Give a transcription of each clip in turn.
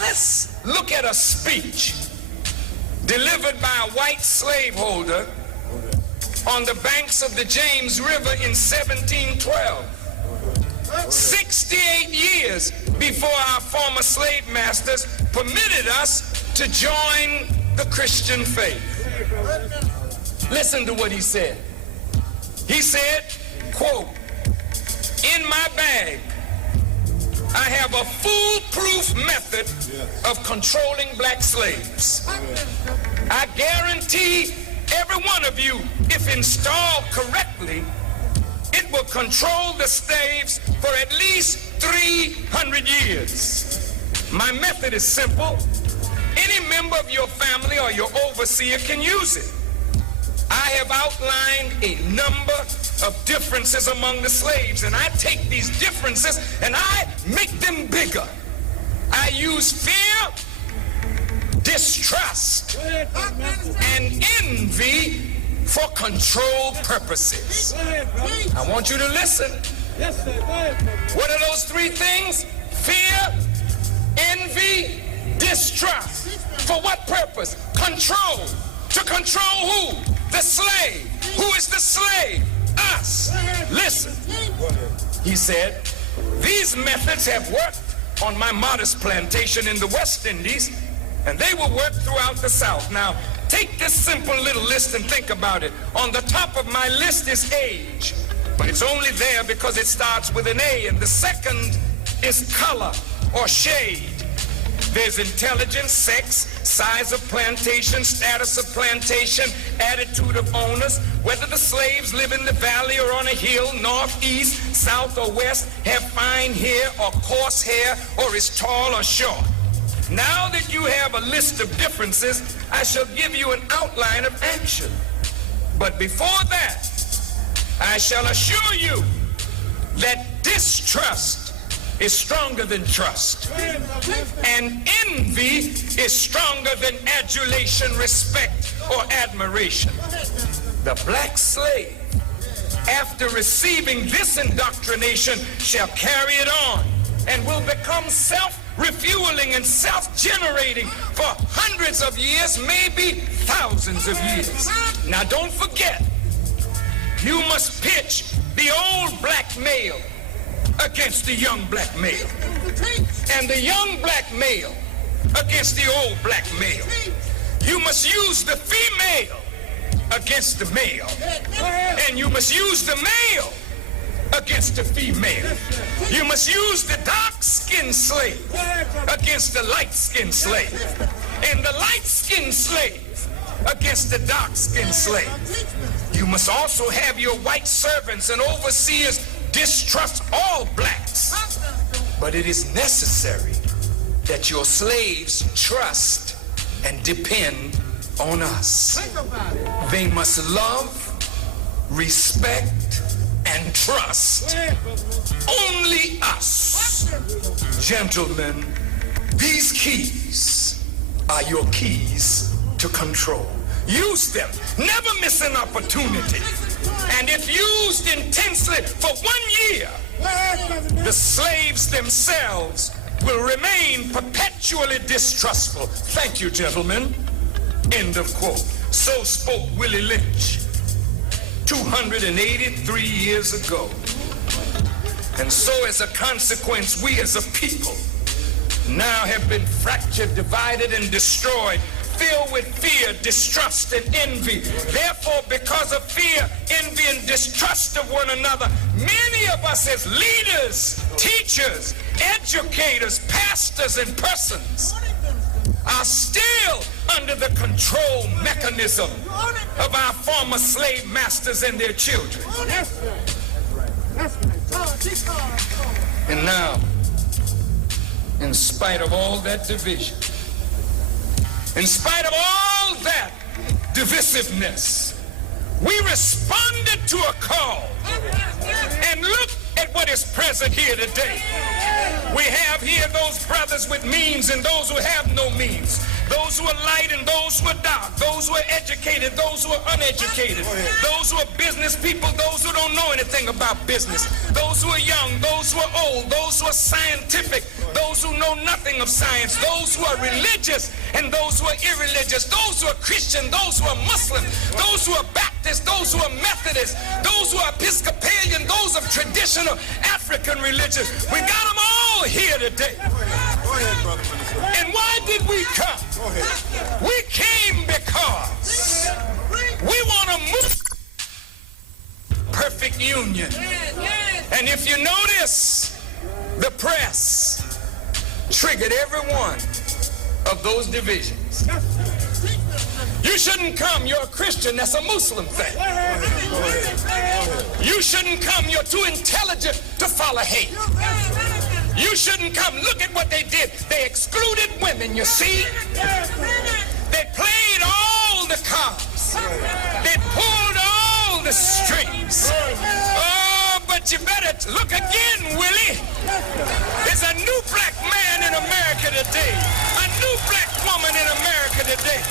let's look at a speech delivered by a white slaveholder on the banks of the James River in 1712. 68 years before our former slave masters permitted us to join the Christian faith. Listen to what he said. He said, quote, "In my bag, I have a foolproof method of controlling black slaves. I guarantee every one of you, if installed correctly, it will control the slaves for at least 300 years. My method is simple. Any member of your family or your overseer can use it. I have outlined a number of differences among the slaves, and I take these differences and I make them bigger. I use fear, distrust, and envy for control purposes." I want you to listen. What are those three things? Fear, envy, distrust. For what purpose? Control. To control who? The slave. Who is the slave? Us. Listen. He said, "These methods have worked on my modest plantation in the West Indies, and they will work throughout the South." Now, take this simple little list and think about it. On the top of my list is age, but it's only there because it starts with an A, and the second is color or shade. There's intelligence, sex, size of plantation, status of plantation, attitude of owners, whether the slaves live in the valley or on a hill, north, east, south, or west, have fine hair or coarse hair, or is tall or short. Now that you have a list of differences, I shall give you an outline of action. But before that, I shall assure you that distrust is stronger than trust, and envy is stronger than adulation, respect, or admiration. The black slave, after receiving this indoctrination, shall carry it on and will become self-refueling and self-generating for hundreds of years, maybe thousands of years. Now don't forget, you must pitch the old black male against the young black male, and the young black male against the old black male. You must use the female against the male, and you must use the male against the female. You must use the dark-skinned slave against the light-skinned slave, and the light-skinned slave against the dark-skinned slave. You must also have your white servants and overseers distrust all blacks. But it is necessary that your slaves trust and depend on us. They must love, respect, and trust only us. Gentlemen, these keys are your keys to control. Use them. Never miss an opportunity. And if used intensely for 1 year, the slaves themselves will remain perpetually distrustful. Thank you, gentlemen. End of quote. So spoke Willie Lynch 283 years ago. And so as a consequence, we as a people now have been fractured, divided, and destroyed, filled with fear, distrust, and envy. Therefore, because of fear, envy, and distrust of one another, many of us as leaders, teachers, educators, pastors, and persons are still under the control mechanism of our former slave masters and their children. And now, in spite of all that division, in spite of all that divisiveness, we responded to a call. And look at what is present here today. We have here those brothers with means and those who have no means. those who are light and those who are dark, those who are educated, those who are uneducated, those who are business people, those who don't know anything about business, those who are young, those who are old, those who are scientific, those who know nothing of science, those who are religious and those who are irreligious, those who are Christian, those who are Muslim, those who are Baptist, those who are Methodist, those who are Episcopalian, those of traditional African religion. We got them all here today. Go ahead, brother. And why did we come? Go ahead. We came because we want to move perfect union. And if you notice, the press triggered every one of those divisions. You shouldn't come, you're a Christian, that's a Muslim thing. You shouldn't come, you're too intelligent to follow hate. You shouldn't come. Look at what they did. They excluded women, you see. They played all the cards. They pulled all the strings. Oh, but you better look again, Willie. There's a new black man in America today. A new black woman in America today.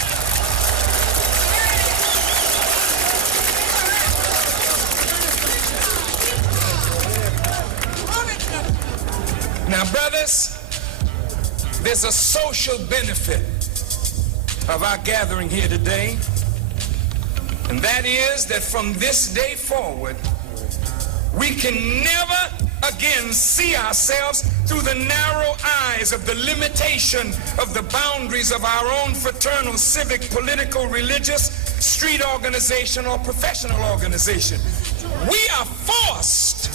Now, brothers, there's a social benefit of our gathering here today, and that is that from this day forward, we can never again see ourselves through the narrow eyes of the limitation of the boundaries of our own fraternal, civic, political, religious, street organization, or professional organization. We are forced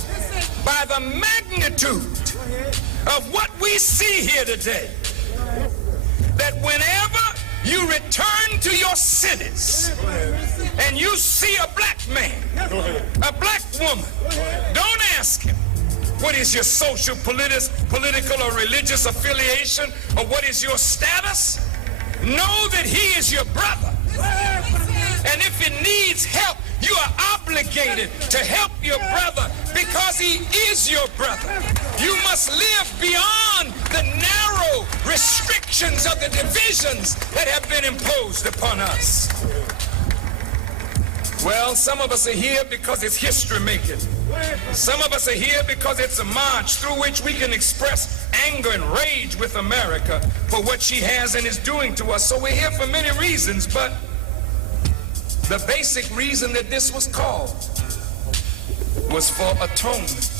by the magnitude of what we see here today, that whenever you return to your cities and you see a black man, a black woman, don't ask him what is your social, political, or religious affiliation, or what is your status. Know that he is your brother. And if he needs help, you are obligated to help your brother because he is your brother. You must live beyond the narrow restrictions of the divisions that have been imposed upon us. Well, some of us are here because it's history making. Some of us are here because it's a march through which we can express anger and rage with America for what she has and is doing to us. So we're here for many reasons, but the basic reason that this was called was for atonement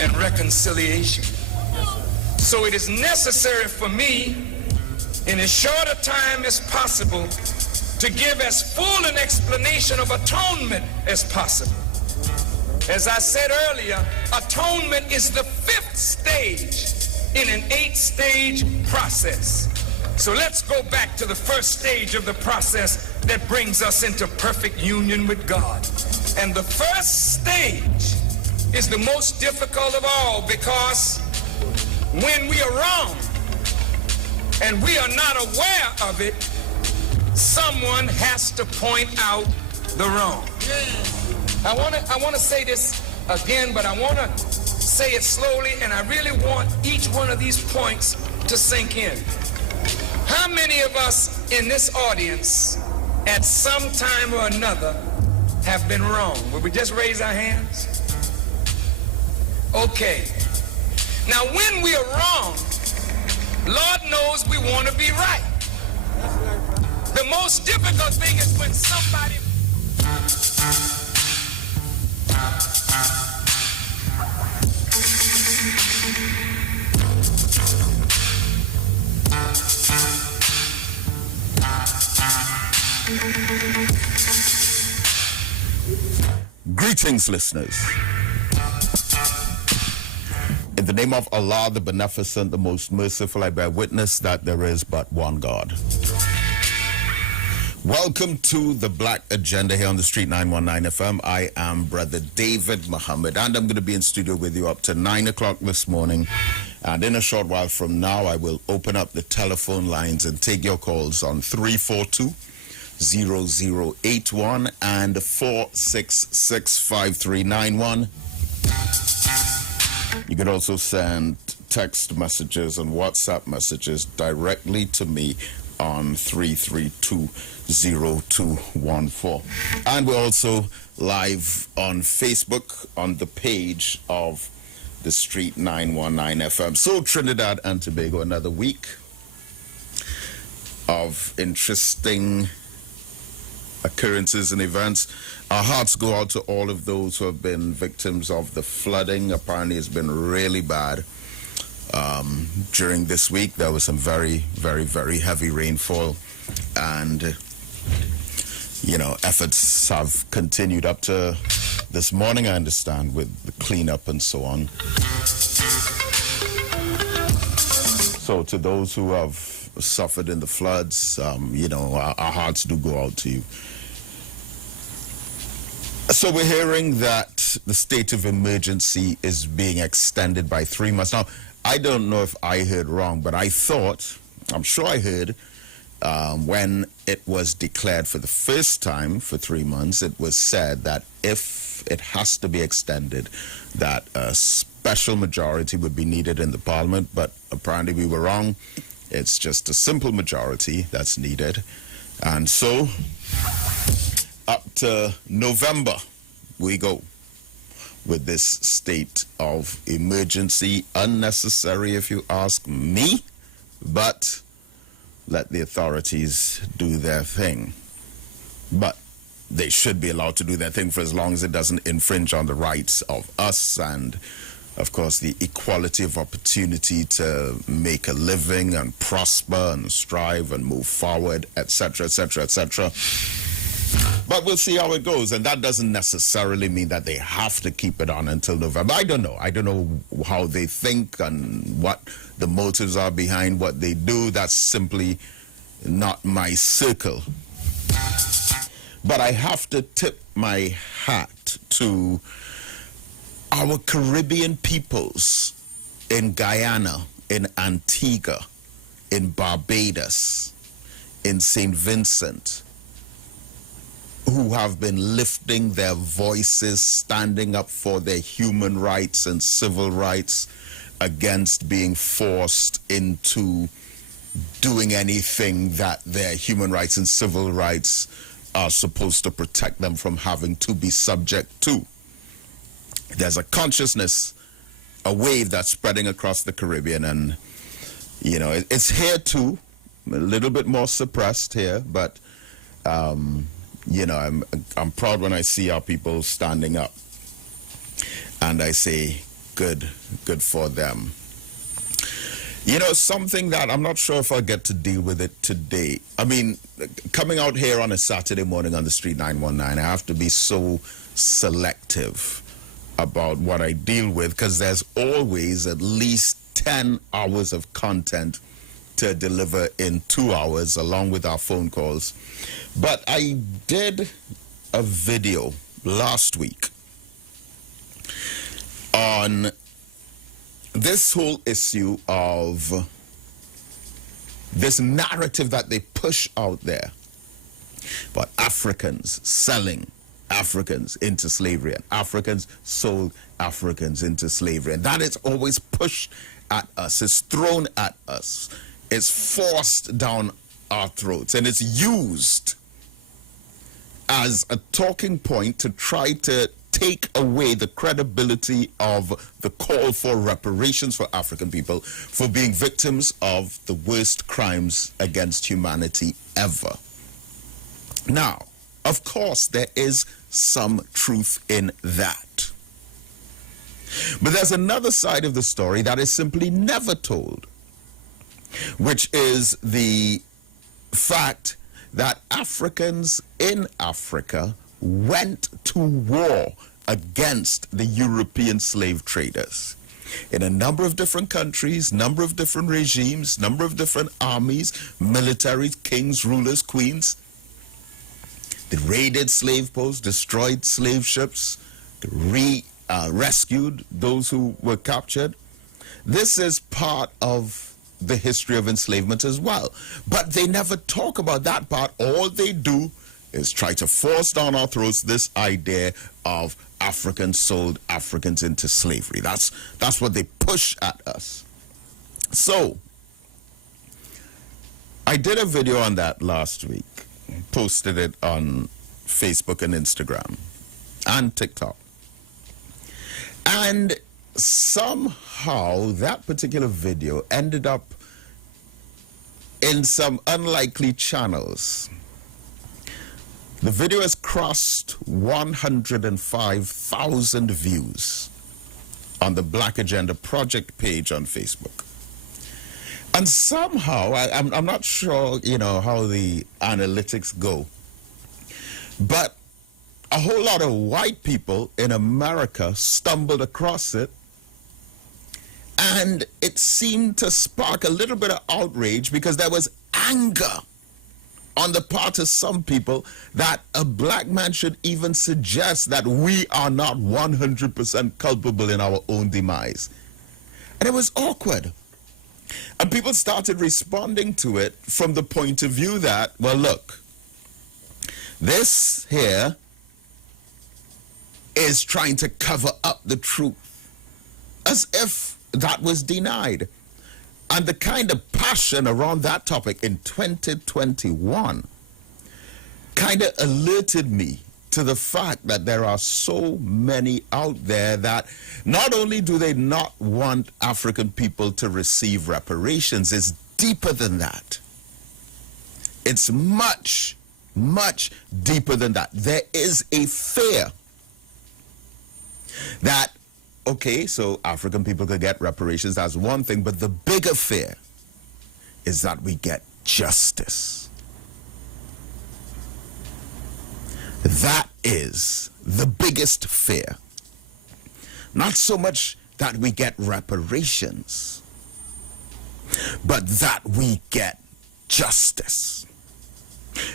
and reconciliation. So it is necessary for me, in as short a time as possible, to give as full an explanation of atonement as possible. As I said earlier, atonement is the 5th stage in an 8-stage process. So let's go back to the first stage of the process that brings us into perfect union with God. And the first stage is the most difficult of all, because when we are wrong and we are not aware of it, someone has to point out the wrong. I want to say this again, but I want to say it slowly, and I really want each one of these points to sink in. How many of us in this audience at some time or another have been wrong? Will we just raise our hands? Okay. Now, when we are wrong, Lord knows we want to be right. The most difficult thing is when somebody... Greetings, listeners. In the name of Allah, the Beneficent, the Most Merciful, I bear witness that there is but one God. Welcome to the Black Agenda here on the Street 919 FM. I am Brother David Muhammad, and I'm going to be in studio with you up to 9 o'clock this morning. And in a short while from now, I will open up the telephone lines and take your calls on 342-0081 and 466-5391. You can also send text messages and WhatsApp messages directly to me on 3320214. And we're also live on Facebook on the page of the Street 919 FM. So Trinidad and Tobago, another week of interesting occurrences and events. Our hearts go out to all of those who have been victims of the flooding. Apparently it's been really bad. During this week there was some very, very, very heavy rainfall, and efforts have continued up to this morning, I understand, with the cleanup and so on. So to those who have suffered in the floods, our hearts do go out to you. So we're hearing that the state of emergency is being extended by 3 months. Now, I don't know if I heard wrong, but I'm sure I heard when it was declared for the first time for 3 months, it was said that if it has to be extended, that a special majority would be needed in the parliament, but apparently we were wrong. It's just a simple majority that's needed. And so up to November we go with this state of emergency. Unnecessary if you ask me, but let the authorities do their thing. But they should be allowed to do their thing for as long as it doesn't infringe on the rights of us and, of course, the equality of opportunity to make a living and prosper and strive and move forward, etc., etc., etc. But we'll see how it goes, and that doesn't necessarily mean that they have to keep it on until November. I don't know. I don't know how they think and what the motives are behind what they do. That's simply not my circle. But I have to tip my hat to our Caribbean peoples in Guyana, in Antigua, in Barbados, in St. Vincent, who have been lifting their voices, standing up for their human rights and civil rights against being forced into doing anything that their human rights and civil rights are supposed to protect them from having to be subject to. There's a consciousness, a wave that's spreading across the Caribbean, and it's here too, a little bit more suppressed here, but I'm proud when I see our people standing up, and I say good for them. Something that I'm not sure if I'll get to deal with it today. I mean, coming out here on a Saturday morning on the Street 919, I have to be so selective about what I deal with, because there's always at least 10 hours of content to deliver in 2 hours, along with our phone calls. But I did a video last week on this whole issue of this narrative that they push out there about Africans selling Africans into slavery, and Africans sold Africans into slavery. And that is always pushed at us, it's thrown at us, it's forced down our throats, and it's used as a talking point to try to take away the credibility of the call for reparations for African people for being victims of the worst crimes against humanity ever. Now, of course, there is some truth in that. But there's another side of the story that is simply never told, which is the fact that Africans in Africa went to war against the European slave traders in a number of different countries, number of different regimes, number of different armies, militaries, kings, rulers, queens. They raided slave posts, destroyed slave ships, rescued those who were captured. This is part of the history of enslavement as well. But they never talk about that part. All they do is try to force down our throats this idea of Africans sold Africans into slavery. That's what they push at us. So, I did a video on that last week, posted it on Facebook and Instagram and TikTok. And somehow that particular video ended up in some unlikely channels. The video has crossed 105,000 views on the Black Agenda Project page on Facebook. And somehow, I'm not sure, how the analytics go, but a whole lot of white people in America stumbled across it, and it seemed to spark a little bit of outrage because there was anger on the part of some people that a black man should even suggest that we are not 100% culpable in our own demise. And it was awkward. And people started responding to it from the point of view that, well, look, this here is trying to cover up the truth, as if that was denied. And the kind of passion around that topic in 2021 kind of alerted me to the fact that there are so many out there that not only do they not want African people to receive reparations, it's deeper than that. It's much, much deeper than that. There is a fear that, okay, so African people could get reparations, that's one thing, but the bigger fear is that we get justice. That is the biggest fear. Not so much that we get reparations, but that we get justice.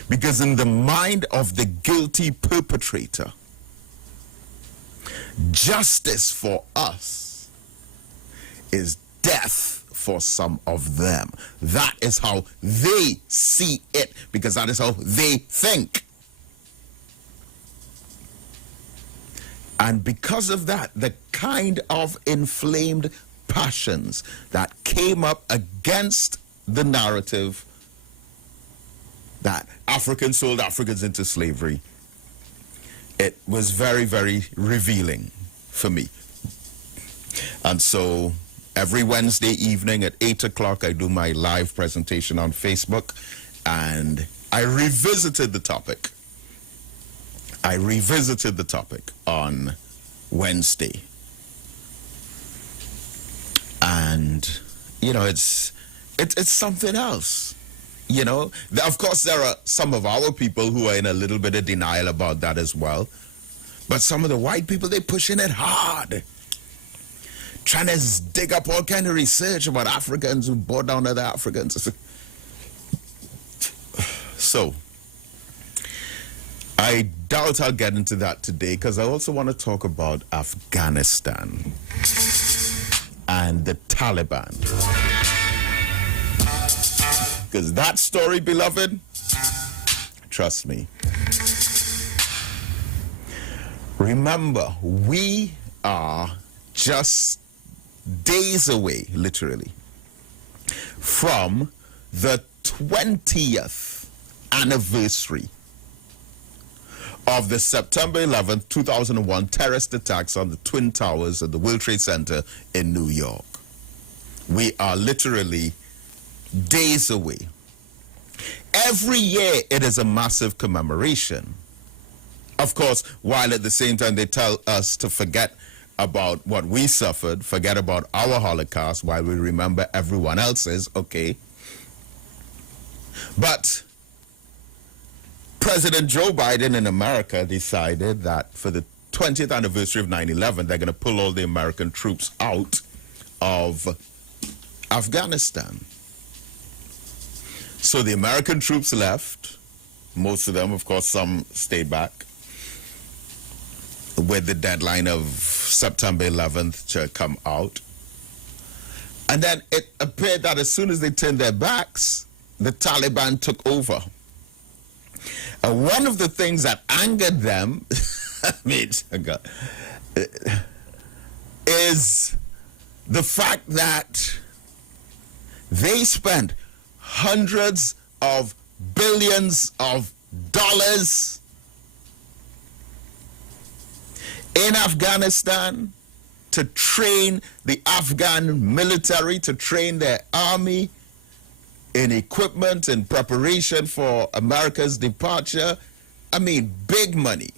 Because in the mind of the guilty perpetrator, justice for us is death for some of them. That is how they see it, because that is how they think. And because of that, the kind of inflamed passions that came up against the narrative that Africans sold Africans into slavery, it was very, very revealing for me. And so every Wednesday evening at 8 o'clock, I do my live presentation on Facebook, and I revisited the topic. On Wednesday. And, it's something else. Of course, there are some of our people who are in a little bit of denial about that as well. But some of the white people, they're pushing it hard. Trying to dig up all kind of research about Africans who brought down other Africans. So, I doubt I'll get into that today, because I also want to talk about Afghanistan and the Taliban. Because that story, beloved, trust me. Remember, we are just days away, literally, from the 20th anniversary of the September 11th, 2001 terrorist attacks on the Twin Towers of the World Trade Center in New York. We are literally days away. Every year it is a massive commemoration. Of course, while at the same time they tell us to forget about what we suffered, forget about our Holocaust while we remember everyone else's, okay. But President Joe Biden in America decided that for the 20th anniversary of 9/11, they're going to pull all the American troops out of Afghanistan. So the American troops left. Most of them, of course, some stayed back with the deadline of September 11th to come out. And then it appeared that as soon as they turned their backs, the Taliban took over. One of the things that angered them, I mean, is the fact that they spent hundreds of billions of dollars in Afghanistan to train the Afghan military, to train their army in equipment in preparation for America's departure. I mean, big money.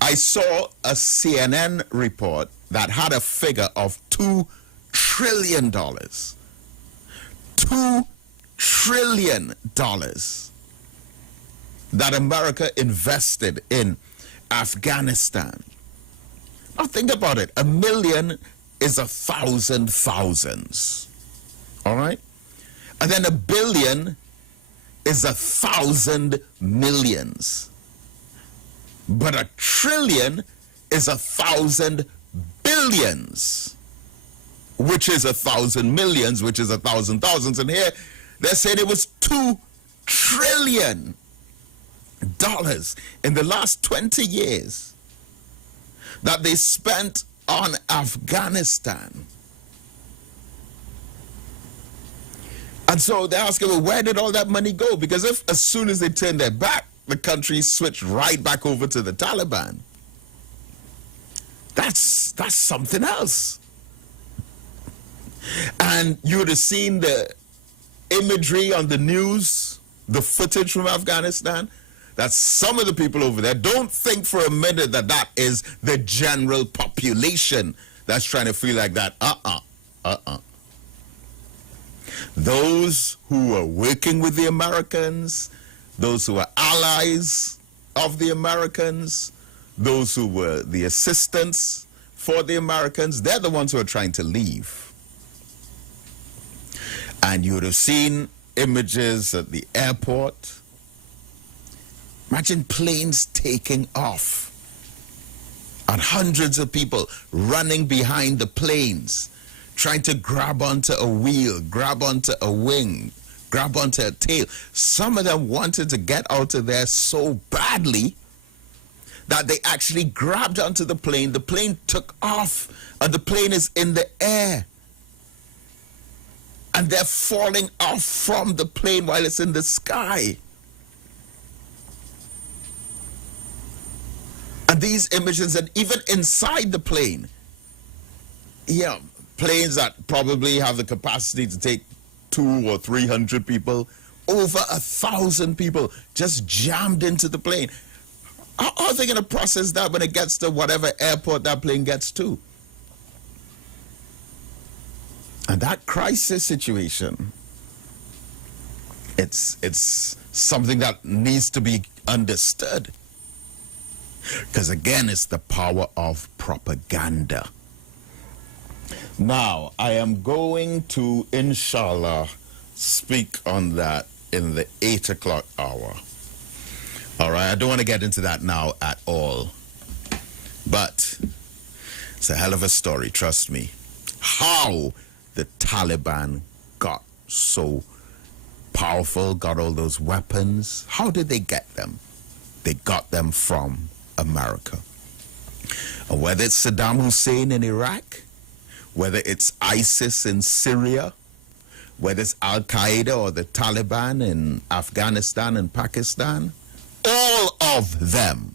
I saw a CNN report that had a figure of $2 trillion. $2 trillion that America invested in Afghanistan. Now think about it. 1 million is 1,000 thousands. All right? And then 1 billion is 1,000 millions. But 1 trillion is 1,000 billions, which is 1,000 millions, which is 1,000 thousands. And here they're saying it was $2 trillion in the last 20 years that they spent on Afghanistan. And so they're asking, well, where did all that money go? Because if as soon as they turned their back, the country switched right back over to the Taliban, that's something else. And you would have seen the imagery on the news, the footage from Afghanistan, that some of the people over there, don't think for a minute that that is the general population that's trying to feel like that. Those who are working with the Americans, those who are allies of the Americans, those who were the assistants for the Americans, they're the ones who are trying to leave. And you would have seen images at the airport. Imagine planes taking off and hundreds of people running behind the planes, trying to grab onto a wheel, grab onto a wing, grab onto a tail. Some of them wanted to get out of there so badly that they actually grabbed onto the plane. The plane took off, and the plane is in the air. And they're falling off from the plane while it's in the sky. And these images, and even inside the plane, planes that probably have the capacity to take 200 or 300 people, over 1,000 people just jammed into the plane. How are they going to process that when it gets to whatever airport that plane gets to? And that crisis situation, it's something that needs to be understood. Because again, it's the power of propaganda. Now, I am going to, inshallah, speak on that in the 8 o'clock hour. All right, I don't want to get into that now at all. But it's a hell of a story, trust me. How the Taliban got so powerful, got all those weapons. How did they get them? They got them from America. And whether it's Saddam Hussein in Iraq, whether it's ISIS in Syria, whether it's Al-Qaeda or the Taliban in Afghanistan and Pakistan, all of them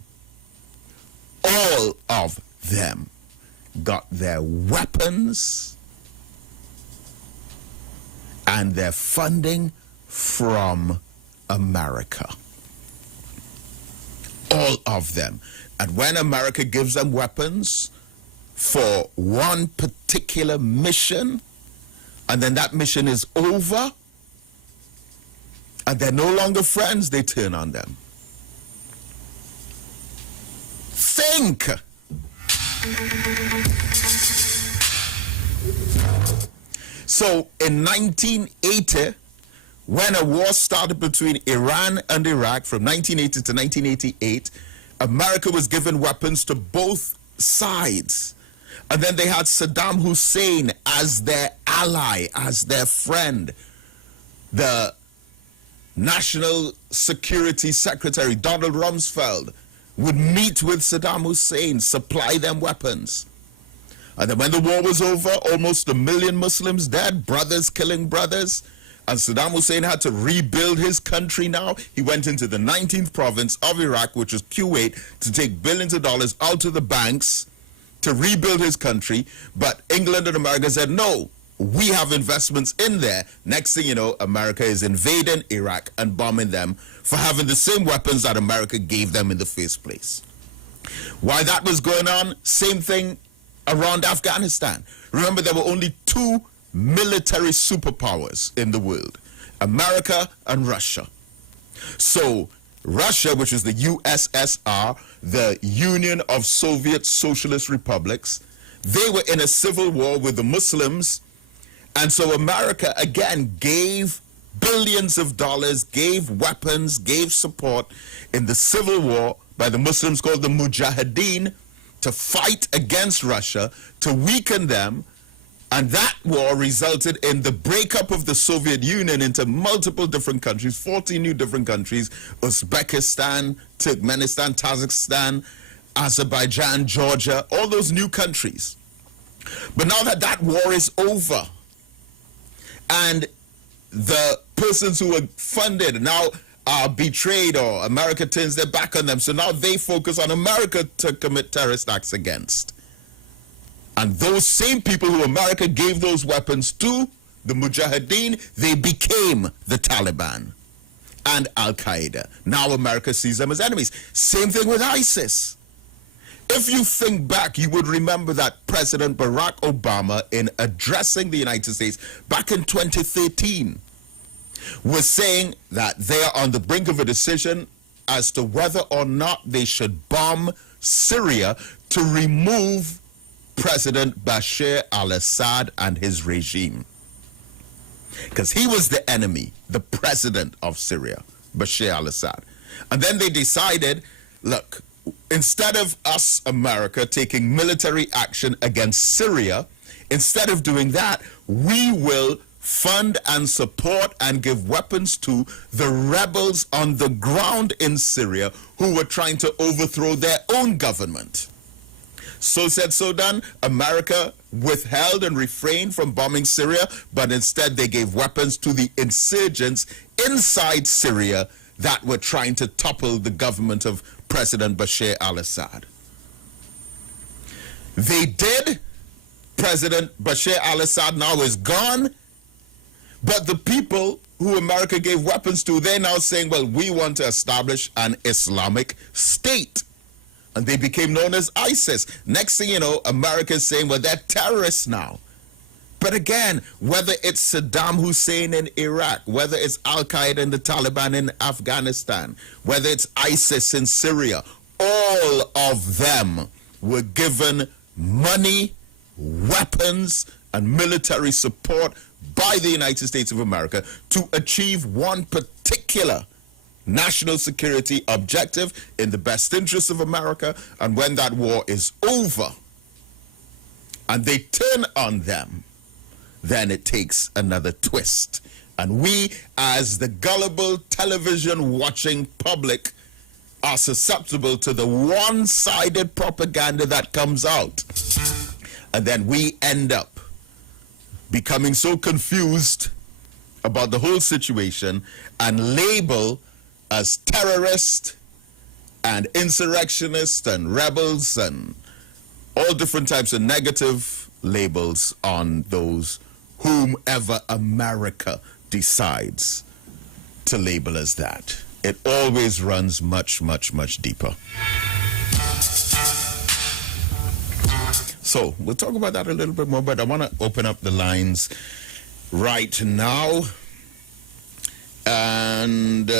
got their weapons and their funding from America. All of them. And when America gives them weapons for one particular mission, and then that mission is over, and they're no longer friends, they turn on them. Think. So in 1980, when a war started between Iran and Iraq from 1980 to 1988, America was given weapons to both sides. And then they had Saddam Hussein as their ally, as their friend. The National Security Secretary Donald Rumsfeld would meet with Saddam Hussein, supply them weapons. And then when the war was over, almost 1 million Muslims dead, brothers killing brothers. And Saddam Hussein had to rebuild his country now. He went into the 19th province of Iraq, which is Kuwait, to take billions of dollars out of the banks to rebuild his country. But England and America said, no, we have investments in there. Next thing you know, America is invading Iraq and bombing them for having the same weapons that America gave them in the first place. While that was going on, same thing around Afghanistan. Remember, there were only 2 military superpowers in the world, America and Russia. So Russia, which is the USSR, the Union of Soviet Socialist Republics, they were in a civil war with the Muslims. And so America, again, gave billions of dollars, gave weapons, gave support in the civil war by the Muslims called the Mujahideen to fight against Russia, to weaken them. And that war resulted in the breakup of the Soviet Union into multiple different countries, 14 new different countries, Uzbekistan, Turkmenistan, Kazakhstan, Azerbaijan, Georgia, all those new countries. But now that that war is over, and the persons who were funded now are betrayed, or America turns their back on them, so now they focus on America to commit terrorist acts against. And those same people who America gave those weapons to, the Mujahideen, they became the Taliban and Al-Qaeda. Now America sees them as enemies. Same thing with ISIS. If you think back, you would remember that President Barack Obama, in addressing the United States back in 2013, was saying that they are on the brink of a decision as to whether or not they should bomb Syria to remove President Bashar al-Assad and his regime. Because he was the enemy, the president of Syria, Bashar al-Assad. And then they decided, look, instead of us, America, taking military action against Syria, instead of doing that, we will fund and support and give weapons to the rebels on the ground in Syria who were trying to overthrow their own government. So said, so done. America withheld and refrained from bombing Syria, but instead they gave weapons to the insurgents inside Syria that were trying to topple the government of President Bashar al-Assad. They did. President Bashar al-Assad now is gone, but the people who America gave weapons to, they're now saying, well, we want to establish an Islamic state. And they became known as ISIS. Next thing you know, America is saying, well, they're terrorists now. But again, whether it's Saddam Hussein in Iraq, whether it's Al-Qaeda and the Taliban in Afghanistan, whether it's ISIS in Syria, all of them were given money, weapons, and military support by the United States of America to achieve one particular national security objective in the best interest of America. And when that war is over and they turn on them, then it takes another twist. And we, as the gullible television watching public, are susceptible to the one-sided propaganda that comes out. And then we end up becoming so confused about the whole situation and label as terrorists and insurrectionists and rebels and all different types of negative labels on those whomever America decides to label as that. It always runs much, much, much deeper. So we'll talk about that a little bit more, but I want to open up the lines right now. And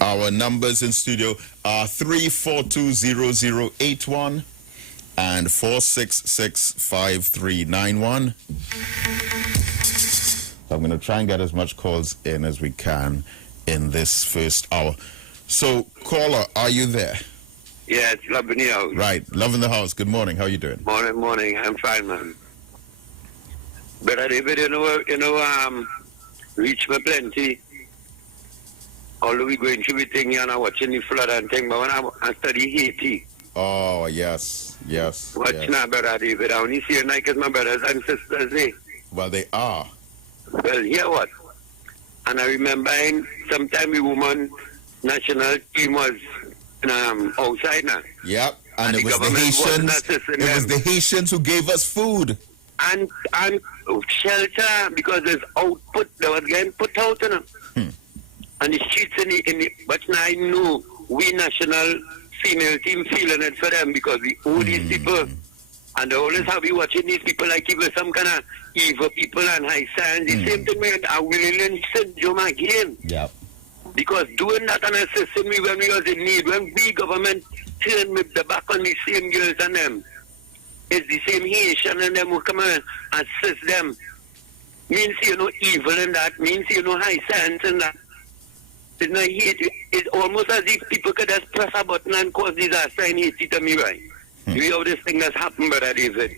our numbers in studio are 3420081 and 4665391. I'm going to try and get as much calls in as we can in this first hour. So, caller, are you there? Yeah, it's Love in the house. Right, Love in the house. Good morning. How are you doing? Morning. I'm fine, man. But David, reach me plenty. Although we going through everything here and I'm watching the flood and thing, but when I study Haiti, Oh, yes. watch now, brother David. I only see it like as my brothers and sisters, eh? Well, they are. Well, hear what? And I remember sometime the woman national team was outside now. Yep. And And it the was the government wasn't Haitians. assisting It was them. the Haitians who gave us food. And shelter because there's output that was getting put out in them. And the streets in the but now I know we national female team feeling it for them because we owe these people. And they always have you watching these people like even some kind of evil people and high science. The same thing with a William syndrome again. Yep. Because doing that and assisting me when we was in need, when we government turn with the back on the same girls and them, it's the same Haitian and them who come and assist them. Means you know evil in that, means you know high science in that. It's not hate. It's almost as if people could just press a button and cause disaster in Haiti to me, right? You know this thing that's happened, brother David.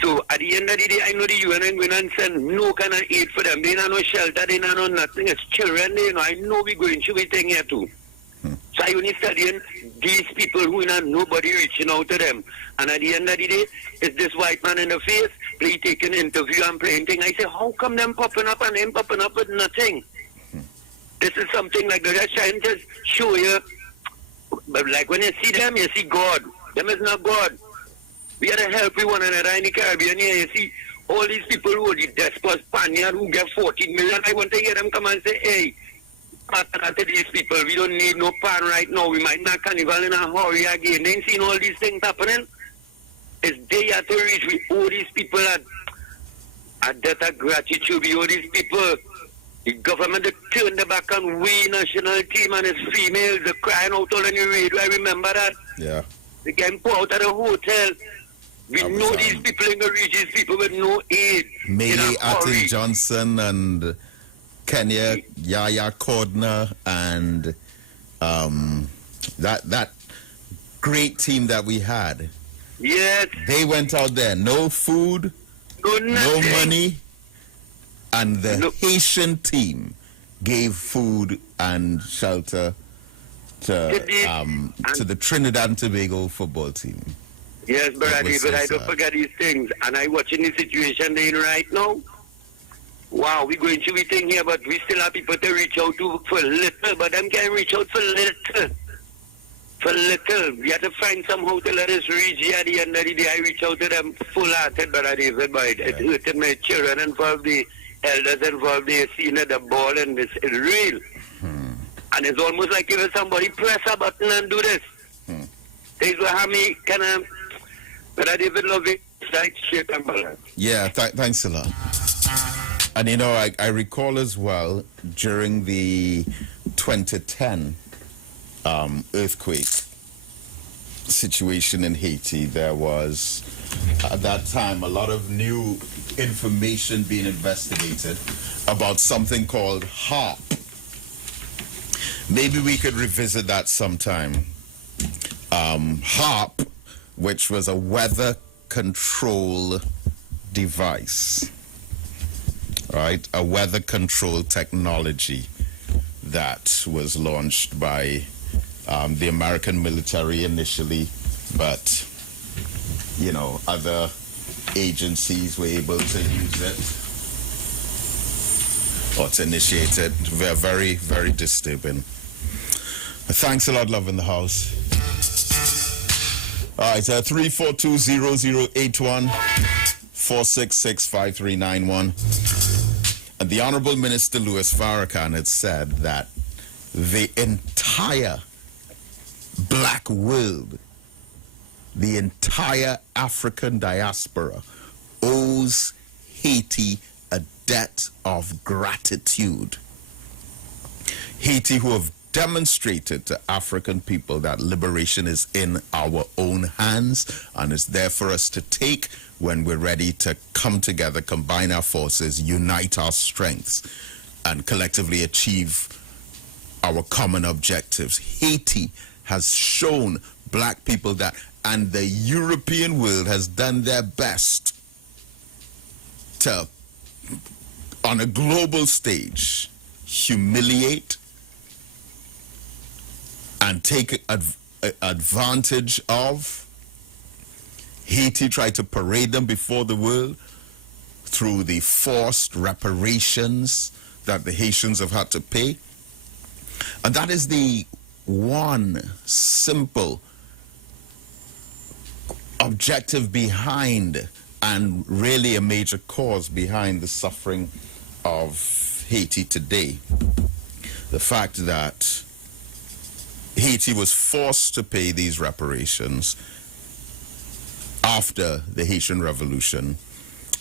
So at the end of the day, I know the UN ain't going to send no kind of aid for them. They don't know shelter, they don't know nothing. It's children, you know. I know we're going through everything here too. So I only studying these people who not nobody reaching out to them. And at the end of the day, it's this white man in the face, play taking interview and playing thing. I say, how come them popping up and them popping up with nothing? This is something like they're just trying to show you. But like when you see them, you see God. Them is not God. We had to help one another in the Caribbean here. You see all these people who are the desperate Spaniard who get 14 million. I want to hear them come and say, hey, partner to these people. We don't need no pan right now. We might not carnival in a hurry again. They ain't seen all these things happening. It's they have to reach. We owe these people a debt of gratitude. We owe these people. The government they turn their back on we national team and its females. They're crying out all on the radio. I remember that. Yeah. They get put out of the hotel. We That was, know these people in the regions, people with no aid. in a Melee Atten hurry. Johnson and Kenya Yaya Cordner and that great team that we had. Yes. They went out there, no food, No no nothing. money, and the No. Haitian team gave food and shelter to the Trinidad and Tobago football team. Yes, brother was David, so I don't sad. forget these things. And I watching the situation they're in right now. Wow, we're going through everything here, but we still have people to reach out to for little, but them can't reach out for little. For little. We have to find somehow to let us reach here at the end of the day. I reach out to them full-hearted, brother David, but it hurted my children involved, the elders involved, they seen the ball, and it's real. And it's almost like if somebody press a button and do this. This is how me kind of, brother David love it, like shit and balance. Yeah, thanks a lot. And you know, I recall as well during the 2010 earthquake situation in Haiti, there was at that time a lot of new information being investigated about something called HARP. Maybe we could revisit that sometime. HARP, which was a weather control device, right? A weather control technology that was launched by the American military initially, but, you know, other agencies were able to use it or to initiate it. Very, very disturbing. Thanks a lot, love in the house. All right, 342-0081, 466-5391. And the Honorable Minister Louis Farrakhan had said that the entire black world, the entire African diaspora owes Haiti a debt of gratitude. Haiti, who have demonstrated to African people that liberation is in our own hands and is there for us to take when we're ready to come together, combine our forces, unite our strengths, and collectively achieve our common objectives. Haiti has shown black people that, and the European world has done their best to on a global stage, humiliate and take advantage of. Haiti tried to parade them before the world through the forced reparations that the Haitians have had to pay. And that is the one simple objective behind, and really a major cause behind, the suffering of Haiti today. The fact that Haiti was forced to pay these reparations after the Haitian Revolution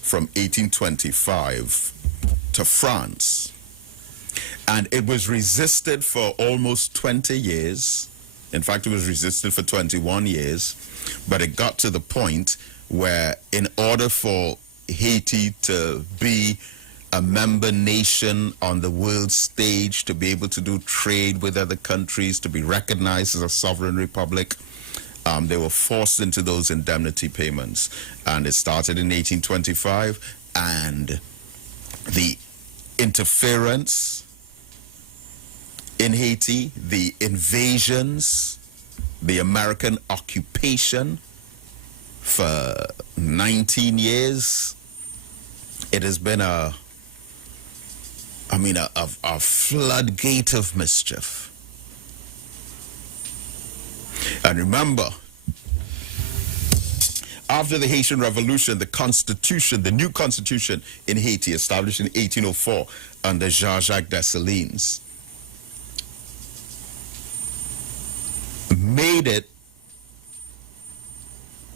from 1825 to France. And it was resisted for almost 20 years. In fact, it was resisted for 21 years. But it got to the point where, in order for Haiti to be a member nation on the world stage, to be able to do trade with other countries, to be recognized as a sovereign republic, they were forced into those indemnity payments. And it started in 1825, and the interference in Haiti, the invasions, the American occupation for 19 years, it has been a floodgate of mischief. And remember, after the Haitian Revolution, the constitution, the new constitution in Haiti, established in 1804 under Jean-Jacques Dessalines, made it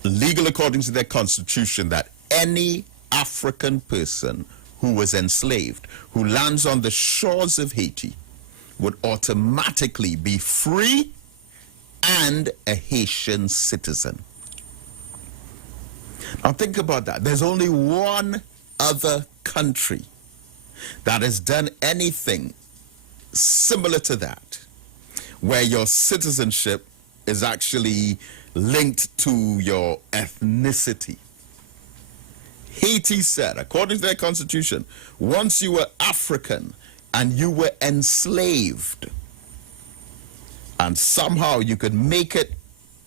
legal according to their constitution that any African person who was enslaved, who lands on the shores of Haiti, would automatically be free and a Haitian citizen. Now think about that. There's only one other country that has done anything similar to that, where your citizenship is actually linked to your ethnicity. Haiti said, according to their constitution, once you were African and you were enslaved, and somehow you could make it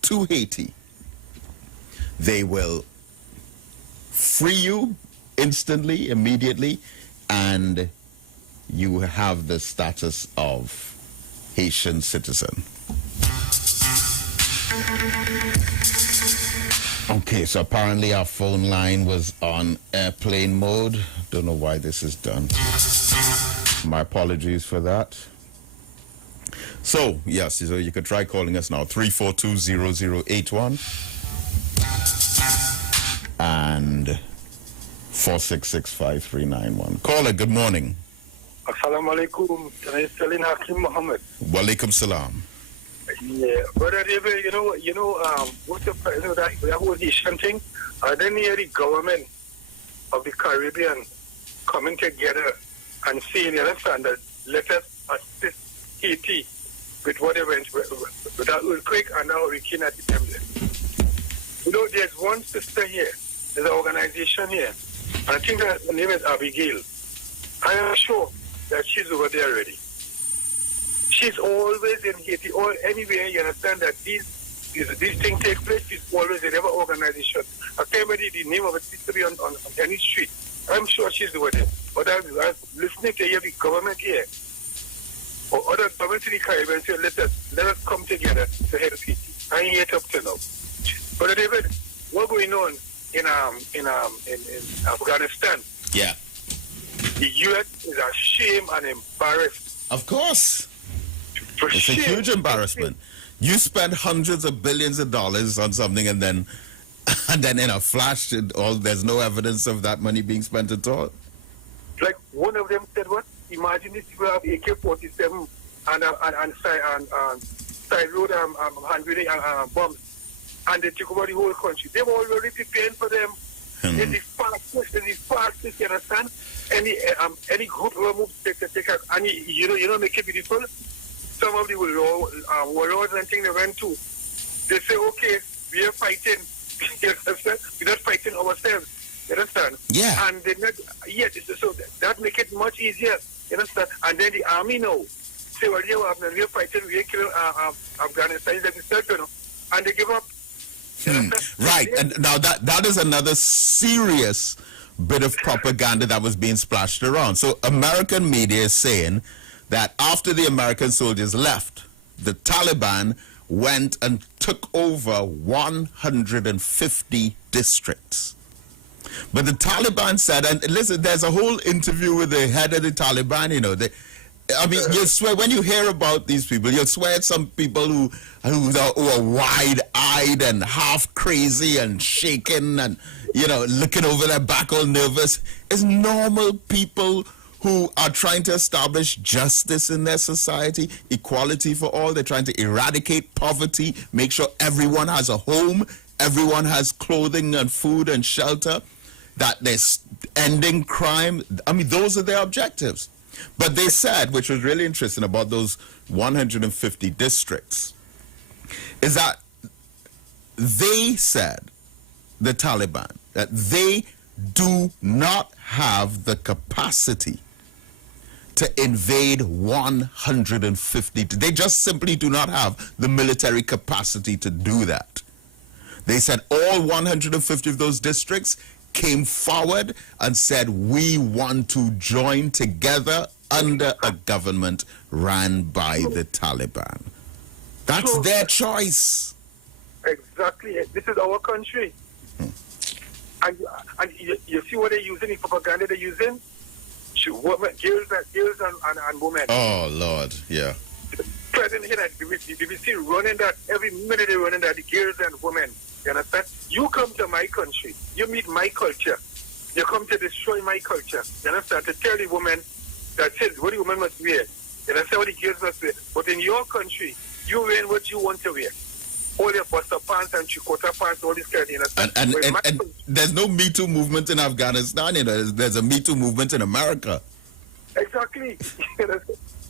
to Haiti, they will free you instantly, immediately, and you have the status of Haitian citizen. Okay, so apparently our phone line was on airplane mode. Don't know why this is done. My apologies for that. So, yes, so you could try calling us now, 342-0081 and 4665391. Caller, good morning. Assalamu alaikum. Salim Hakim Muhammad. Walaikum salam. Yeah, brother David, what's that whole Haitian thing? I didn't hear the government of the Caribbean coming together and saying, you understand, that let us assist Haiti with whatever, with that earthquake and that hurricane at the time there. There's one sister here, there's an organization here, and I think that her name is Abigail. I am sure that she's over there already. She's always in Haiti or anywhere, you understand, that these things take place. She's always in every organization. I can't remember the name of it, used to be on any street. I'm sure she's over there. But I was listening to the government here, or other governments in the Caribbean say, let us come together to help Haiti. I ain't yet up to now. But David, what's going on in Afghanistan? Yeah. The U.S. is ashamed and embarrassed. Of course. For it's shame. A huge embarrassment. You spend hundreds of billions of dollars on something, and then in a flash, there's no evidence of that money being spent at all. Like one of them said, "What? Imagine if you have AK-47 and side road hand grenade bombs, and they took over the whole country. They've already prepared for them. It's the fastest, you understand? Any group will move take and make it beautiful. Some of the warlords and things they went to, they say, okay, we are fighting. We're not fighting ourselves. You understand? Yeah. And they not, so that make it much easier. You understand? And then the army now. Say, well, we're fighting, we're killing Afghanistan themselves, you know, and they give up. Right. And now that is another serious bit of propaganda that was being splashed around. So American media is saying that after the American soldiers left, the Taliban went and took over 150 districts. But the Taliban said, and listen, there's a whole interview with the head of the Taliban, you know, you swear, when you hear about these people, you swear it's some people who are wide-eyed and half crazy and shaking and, you know, looking over their back all nervous. It's normal people who are trying to establish justice in their society, equality for all. They're trying to eradicate poverty, make sure everyone has a home, everyone has clothing and food and shelter, that they're ending crime. I mean, those are their objectives. But they said, which was really interesting about those 150 districts, is that they said, the Taliban, that they do not have the capacity to invade 150. They just simply do not have the military capacity to do that. They said all 150 of those districts came forward and said, we want to join together under a government ran by the Taliban. That's their choice. Exactly. This is our country. And you see what they're using, the propaganda they're using? Girls and women. Oh, Lord, yeah. President here at BBC running that, every minute they're running that, the girls and women. You understand? You come to my country, you meet my culture, you come to destroy my culture. You understand? To tell the woman that says what the woman must wear. You understand what the girls must wear. But in your country, you wear what you want to wear. All your buster pants and chikota pants, all this kind of thing. And there's no Me Too movement in Afghanistan, you know, there's a Me Too movement in America. Exactly.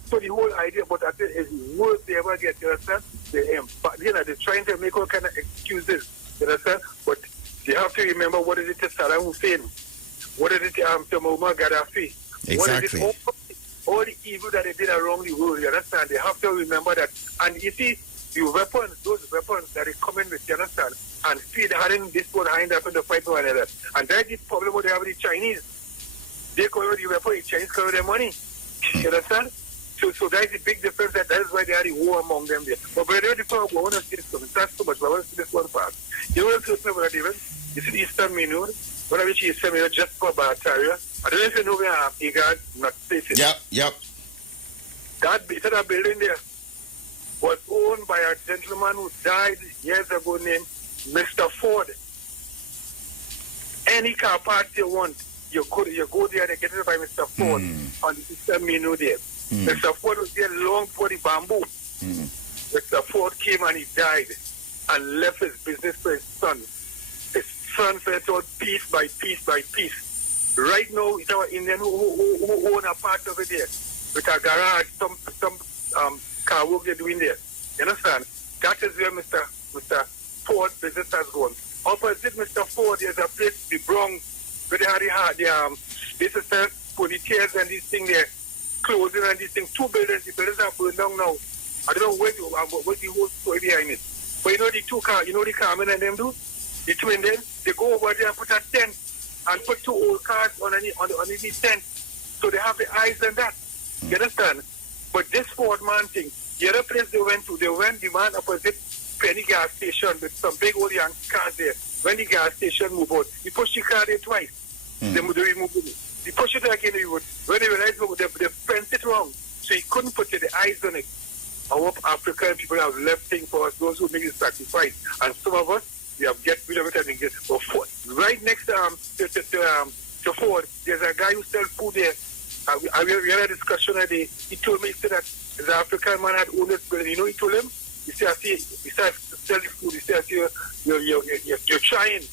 So the whole idea, but I think it's worse they ever get, you understand? They're trying to make all kind of excuses, you understand? But you have to remember, what is it to Saddam Hussein? What is it to Muammar Gaddafi? Exactly. What is it, all the evil that they did around the world, you understand? They have to remember that. And you see, the weapons, those weapons that they come in with, you understand? And see, they hadn't this one behind up in the fight one another. And that's the problem what they have with the Chinese. They come with the weapon, the Chinese come with their money. You understand? So that's the big difference. That is why they are the war among them there. But by the way, I want to see this one. That's too much, but I want to see this one part. You know what I'm talking about, David? You see the Eastern Minur? When I reach Eastern Minur, just for Barataria. I don't know if you know where Igad, not places. Yep. That building there was owned by a gentleman who died years ago named Mr. Ford. Any car parts you want, you go there and get it by Mr. Ford on the Eastern Minur there. Mr. Ford was there long before the bamboo. Mr. Ford came and he died and left his business for his son. His son went out piece by piece by piece. Right now, it's our Indian who own a part of it there. With a garage, some car work they're doing there. You understand? That is where Mr. Ford's business has gone. Opposite Mr. Ford, there's a place, the Bronx, where they had this is ponytails and these things there. Closing and these things, two buildings, the buildings are burned down now. I don't know what's the whole story behind it. But you know the two cars, you know the Carmen and them do? The two in them, they go over there and put a tent and put two old cars on the tent. So they have the eyes and that. You understand? But this Ford man thing, the other place they went, the man opposite Penny gas station with some big old young cars there. When the gas station moved out, he pushed the car there twice. They removed it. He pushed it again, when they realized they fenced it wrong. So he couldn't put the eyes on it. Our African people have left things for us, those who make the sacrifice. And some of us, we have get rid of it and get. But right next to Ford, there's a guy who sells food there. We had a discussion today. He told me, he said that the African man had owned this building. You know, he told him, he said, he said, sell the food. He said, you're trying.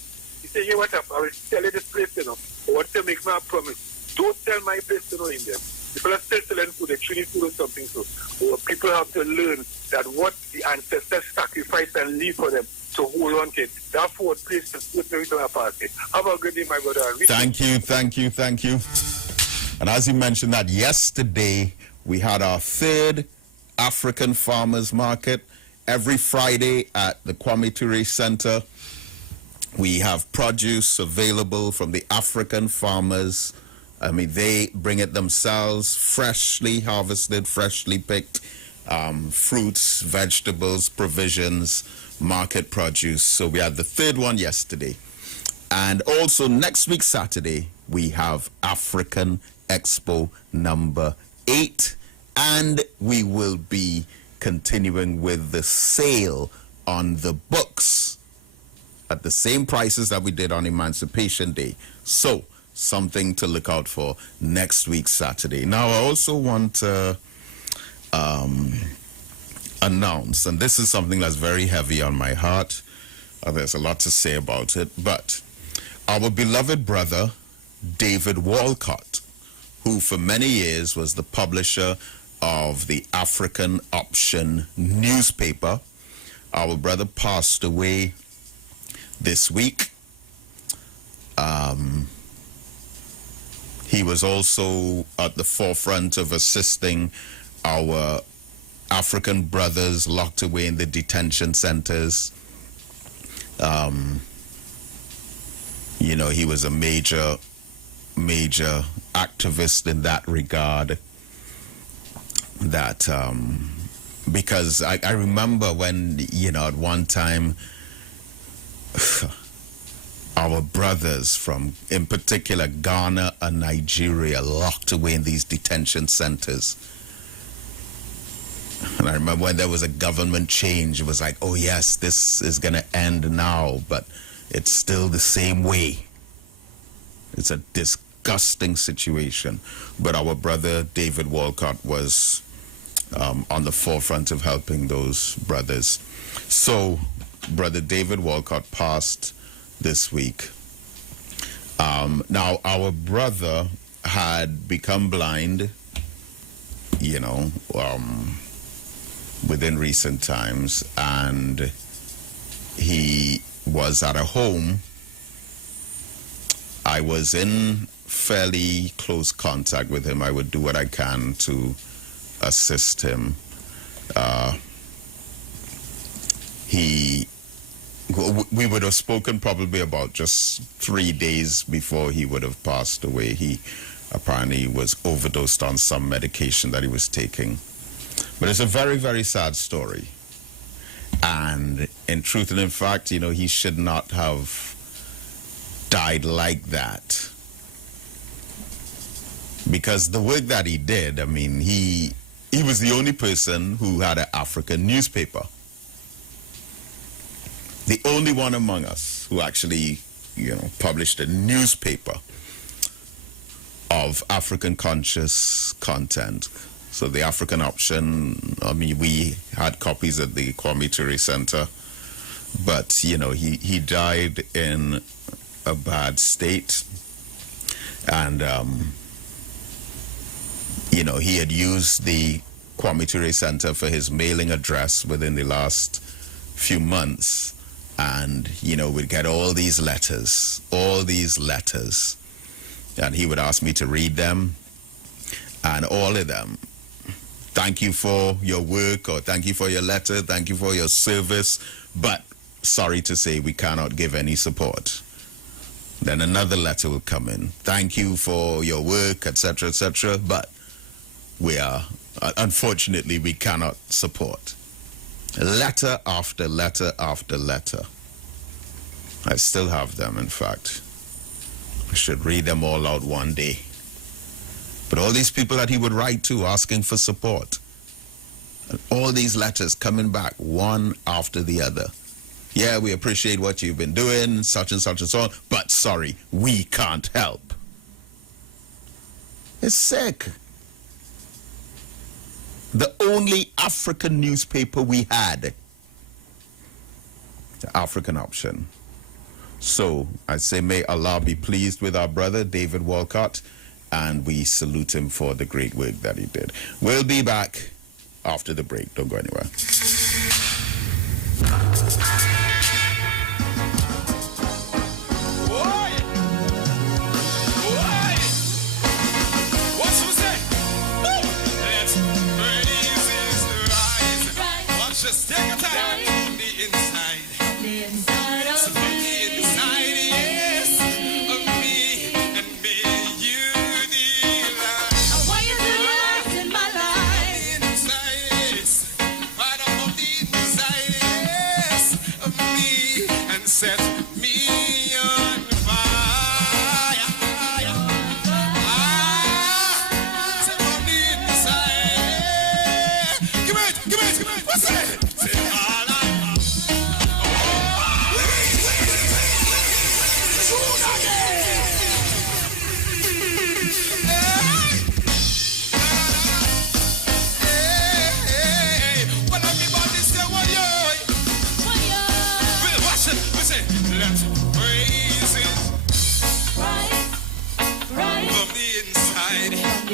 He said, yeah, what up? I will sell you this place, you know. But what to make me a promise? Don't sell my place to no Indian. People are still selling food, they're treating food or something. So people have to learn that what the ancestors sacrificed and leave for them to hold on to it. That Ford place is put everything apart. party. Have a good day, my brother. Thank you. And as you mentioned that yesterday, we had our third African Farmers Market every Friday at the Kwame Ture Center. We have produce available from the African farmers. I mean, they bring it themselves, freshly harvested, freshly picked, fruits, vegetables, provisions, market produce. So we had the third one yesterday. And also next week, Saturday, we have African Expo number 8. And we will be continuing with the sale on the books at the same prices that we did on Emancipation Day. So, something to look out for next week, Saturday. Now, I also want to announce, and this is something that's very heavy on my heart. There's a lot to say about it, but our beloved brother, David Walcott, who for many years was the publisher of the African Option newspaper, our brother passed away this week. He was also at the forefront of assisting our African brothers locked away in the detention centers. You know, he was a major activist in that regard. That because I remember when, you know, at one time our brothers from, in particular, Ghana and Nigeria locked away in these detention centers. And I remember when there was a government change, it was like, oh yes, this is going to end now, but it's still the same way. It's a disgusting situation. But our brother David Walcott was on the forefront of helping those brothers. So, Brother David Walcott passed this week. Now, our brother had become blind, you know, within recent times, and he was at a home. I was in fairly close contact with him. I would do what I can to assist him. We would have spoken probably about just 3 days before he would have passed away. He apparently was overdosed on some medication that he was taking. But it's a very, very sad story. And in truth and in fact, you know, he should not have died like that. Because the work that he did, I mean, he was the only person who had an African newspaper. The only one among us who actually, you know, published a newspaper of African conscious content. So the African Option, I mean, we had copies at the Kwame Ture Center, but, you know, he died in a bad state. And, you know, he had used the Kwame Ture Center for his mailing address within the last few months. And, you know, we'd get all these letters. And he would ask me to read them. And all of them, thank you for your work, or thank you for your letter, thank you for your service, but sorry to say we cannot give any support. Then another letter will come in. Thank you for your work, etc., etc., but we are, unfortunately, we cannot support. Letter after letter after letter. I still have them, in fact. I should read them all out one day. But all these people that he would write to asking for support, and all these letters coming back one after the other. Yeah, we appreciate what you've been doing, such and such and so on, but sorry, we can't help. It's sick. The only African newspaper we had, the African Option. So I say, may Allah be pleased with our brother David Walcott, and we salute him for the great work that he did. We'll be back after the break. Don't go anywhere. Whoa!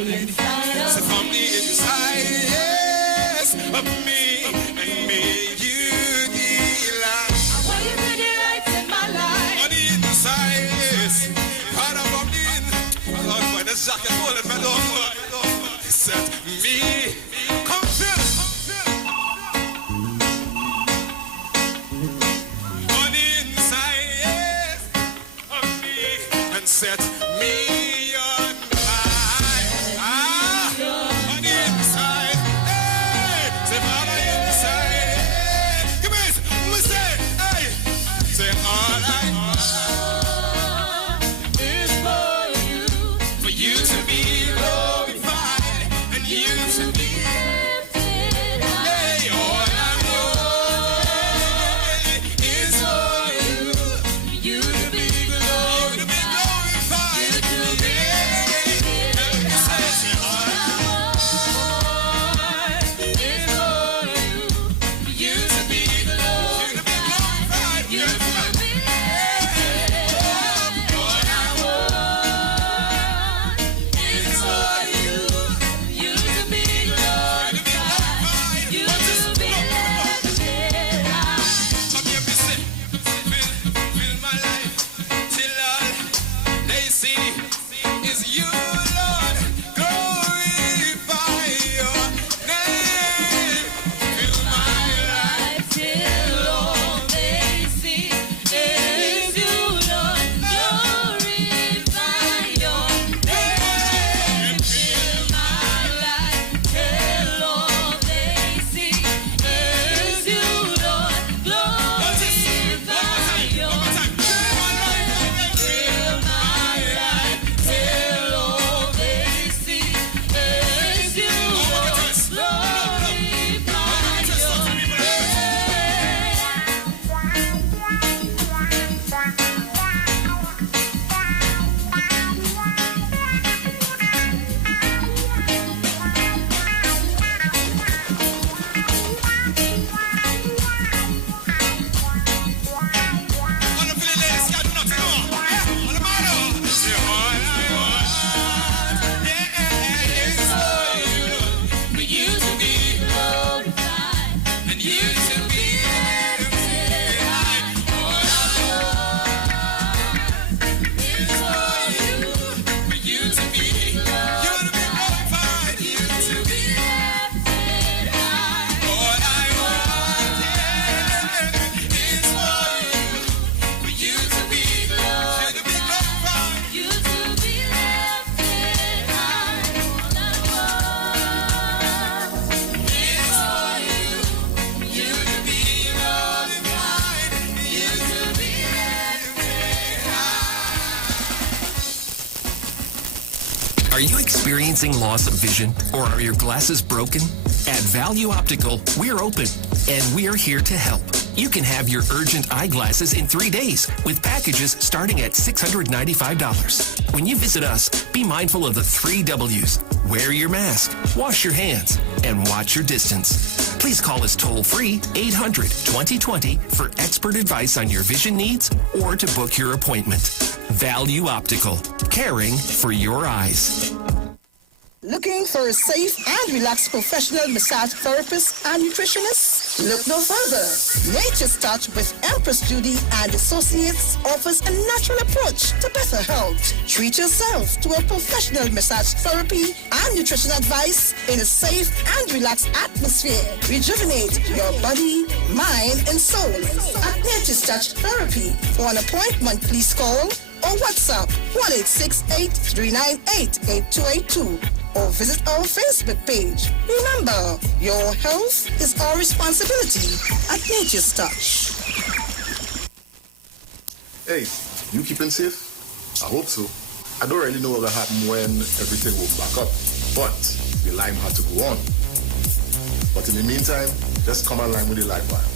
So from the inside, yes, of me and made you delight. I want you to delight in my life. On the inside, yes, part of the Lord, boy, this jacket holding me down. He said, me, come feel. On the inside, yes, of me, and set me on fire. On the inside, hey, say on the inside. Come here, who say, hey, say all I for you to be glorified and you to be lifted high. Hey, all I want is for you to be glorified, you to be lifted high. All I want is for you to be glorified, you to be lifted high. Are you experiencing loss of vision, or are your glasses broken? At Value Optical, we're open, and we're here to help. You can have your urgent eyeglasses in 3 days with packages starting at $695. When you visit us, be mindful of the 3 W's. Wear your mask, wash your hands, and watch your distance. Please call us toll-free 800-2020 for expert advice on your vision needs or to book your appointment. Value Optical, caring for your eyes. Looking for a safe and relaxed professional massage therapist and nutritionist? Look no further. Nature's Touch with Empress Judy and Associates offers a natural approach to better health. Treat yourself to a professional massage therapy and nutrition advice in a safe and relaxed atmosphere. Rejuvenate your body, mind, and soul at Nature's Touch Therapy. For an appointment, please call or WhatsApp 1-868-398-8282 or visit our Facebook page. Remember, your health is our responsibility at Nature's Touch. Hey, you keeping safe? I hope so. I don't really know what will happen when everything will back up, but the line had to go on. But in the meantime, just come online with the live wire.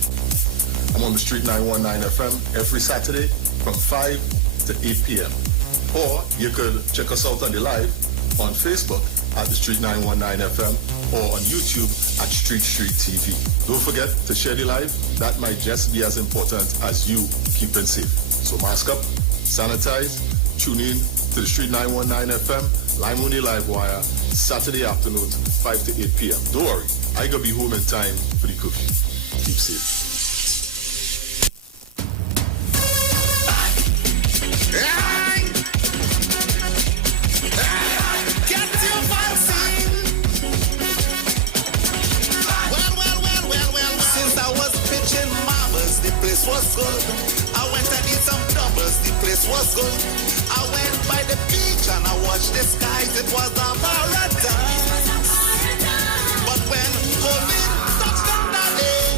I'm on the Street 919 FM every Saturday from 5 to 8 p.m. Or you could check us out on the live on Facebook at the Street 919 FM or on YouTube at Street TV. Don't forget to share the live. That might just be as important as you keeping safe. So mask up, sanitize, tune in to the Street 919 FM, Lime on the Live Wire Saturday afternoons, 5 to 8 p.m. Don't worry, I gotta be home in time for the cookie. Keep safe. The place was good. I went and did some doubles, the place was good. I went by the beach and I watched the skies, it was a paradise. But when COVID touched down that day,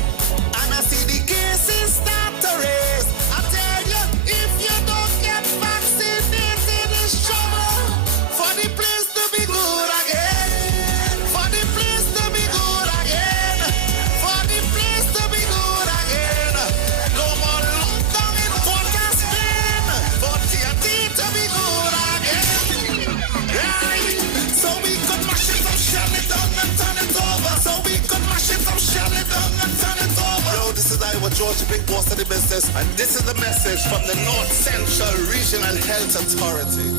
and I see the cases start to raise, I tell you, if you don't get vaccinated, it's trouble for the place to be good again. For the place to be good again. For the place to be good again. No more lockdown in Port of Spain. For TNT to be good again. Right? So we could mash it up, shell it down and turn it over. So we could mash it up, shell it down and turn it over. Yo, this is Iwer, George, the big boss of the business. And this is the message from the North Central Regional Health Authority.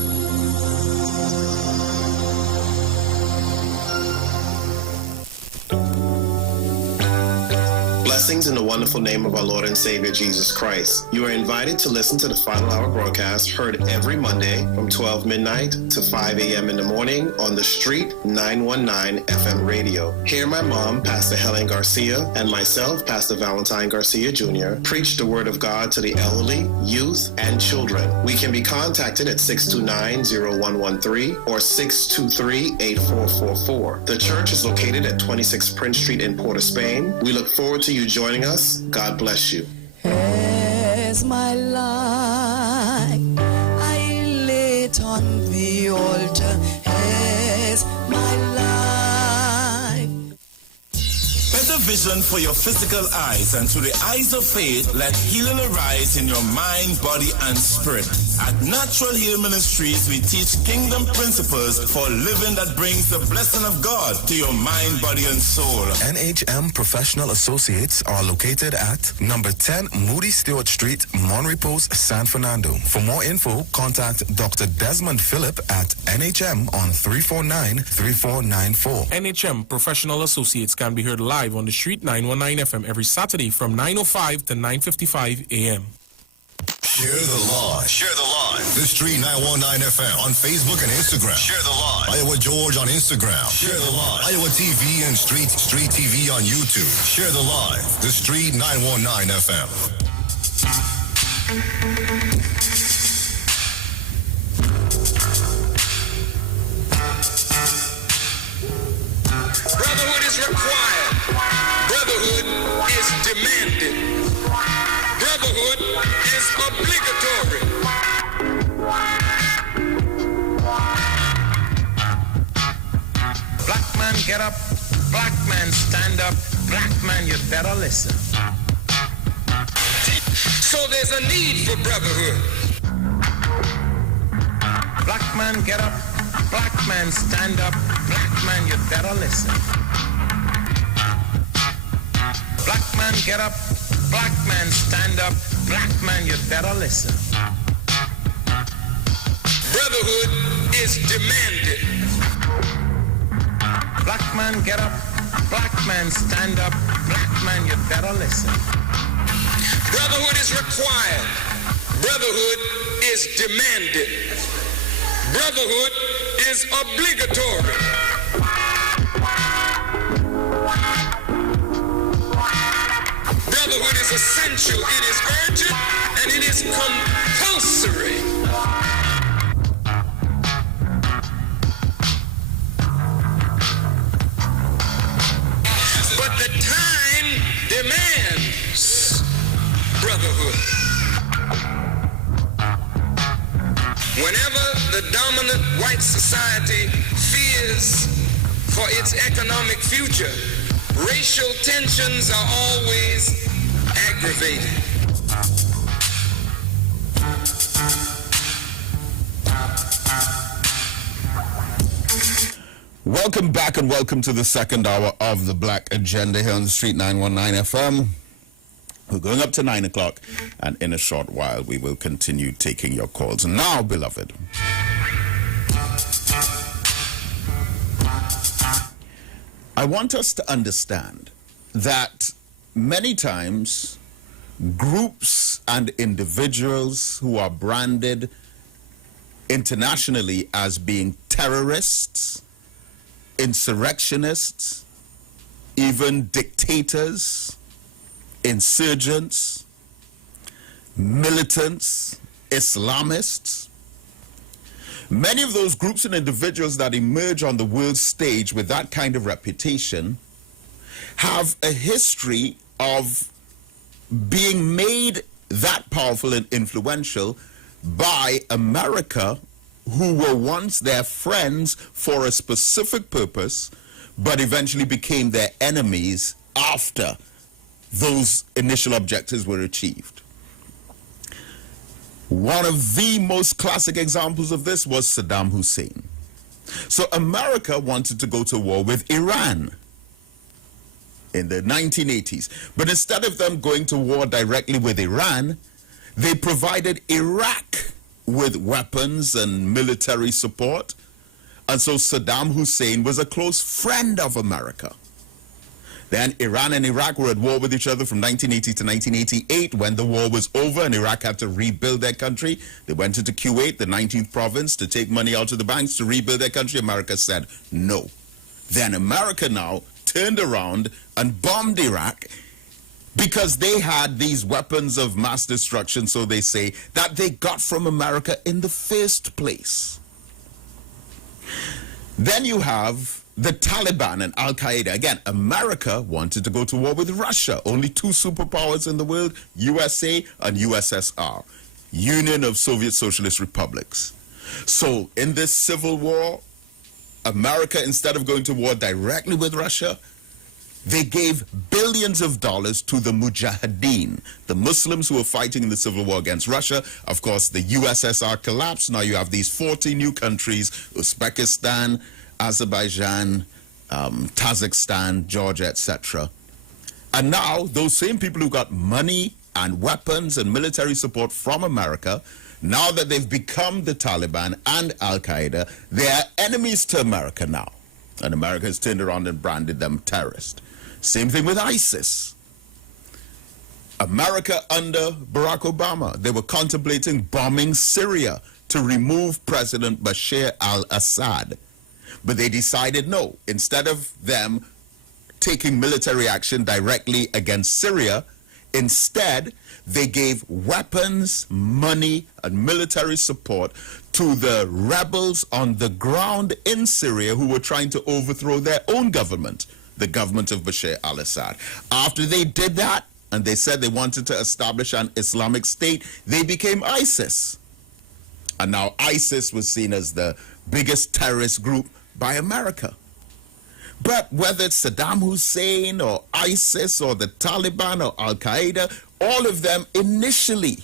Blessings in the wonderful name of our Lord and Savior Jesus Christ. You are invited to listen to the Final Hour broadcast heard every Monday from 12 midnight to 5 a.m. in the morning on the Street 919 FM radio. Hear my mom, Pastor Helen Garcia, and myself, Pastor Valentine Garcia Jr., preach the Word of God to the elderly, youth, and children. We can be contacted at 629-0113 or 623-8444. The church is located at 26 Prince Street in Port of Spain. We look forward to you joining us. God bless you. As my life I lay it on the altar, as my life. Better vision for your physical eyes, and through the eyes of faith, let healing arise in your mind, body, and spirit. At Natural Heal Ministries, we teach kingdom principles for living that brings the blessing of God to your mind, body, and soul. NHM Professional Associates are located at number 10 Moody Stewart Street, Monrepos, San Fernando. For more info, contact Dr. Desmond Phillip at NHM on 349-3494. NHM Professional Associates can be heard live on the Street 919 FM every Saturday from 9:05 to 9:55 a.m. Share the live. Share the live. The Street 919 FM on Facebook and Instagram. Share the live. Iwer George on Instagram. Share the live. Iwer TV and Street TV on YouTube. Share the live. The Street 919 FM. Brotherhood is required. Brotherhood is demanded. Brotherhood is obligatory. Black man get up, black man stand up, black man you better listen. So there's a need for brotherhood. Black man get up, black man stand up, black man you better listen. Black man get up, black man stand up, black man you better listen. Brotherhood is demanded. Black man get up, black man stand up, black man you better listen. Brotherhood is required. Brotherhood is demanded. Brotherhood is obligatory. Brotherhood is essential, it is urgent, and it is compulsory. But the time demands brotherhood. Whenever the dominant white society fears for its economic future, racial tensions are always aggravated. Welcome back and welcome to the second hour of the Black Agenda here on the Street 919 FM. We're going up to 9 o'clock, and in a short while we will continue taking your calls. Now, beloved, I want us to understand that many times groups and individuals who are branded internationally as being terrorists, insurrectionists, even dictators, insurgents, militants, Islamists. Many of those groups and individuals that emerge on the world stage with that kind of reputation have a history of being made that powerful and influential by America, who were once their friends for a specific purpose, but eventually became their enemies after those initial objectives were achieved. One of the most classic examples of this was Saddam Hussein. So America wanted to go to war with Iran in the 1980s. But instead of them going to war directly with Iran, they provided Iraq with weapons and military support. And so Saddam Hussein was a close friend of America. Then Iran and Iraq were at war with each other from 1980 to 1988. When the war was over and Iraq had to rebuild their country, they went into Kuwait, the 19th province, to take money out of the banks to rebuild their country. America said no. Then America now turned around and bombed Iraq because they had these weapons of mass destruction, so they say, that they got from America in the first place. Then you have the Taliban and Al-Qaeda. Again, America wanted to go to war with Russia. Only two superpowers in the world, USA and USSR, Union of Soviet Socialist Republics. So in this civil war, America, instead of going to war directly with Russia, they gave billions of dollars to the Mujahideen, the Muslims who were fighting in the civil war against Russia. Of course, the USSR collapsed. Now you have these 40 new countries, Uzbekistan, Azerbaijan, Kazakhstan, Georgia, etc. And now those same people who got money and weapons and military support from America, now that they've become the Taliban and Al-Qaeda, they are enemies to America now. And America has turned around and branded them terrorists. Same thing with ISIS. America under Barack Obama, they were contemplating bombing Syria to remove President Bashar al-Assad. But they decided no. Instead of them taking military action directly against Syria, instead they gave weapons, money, and military support to the rebels on the ground in Syria who were trying to overthrow their own government, the government of Bashar al-Assad. After they did that, and they said they wanted to establish an Islamic State, they became ISIS. And now ISIS was seen as the biggest terrorist group by America. But whether it's Saddam Hussein or ISIS or the Taliban or Al-Qaeda, all of them initially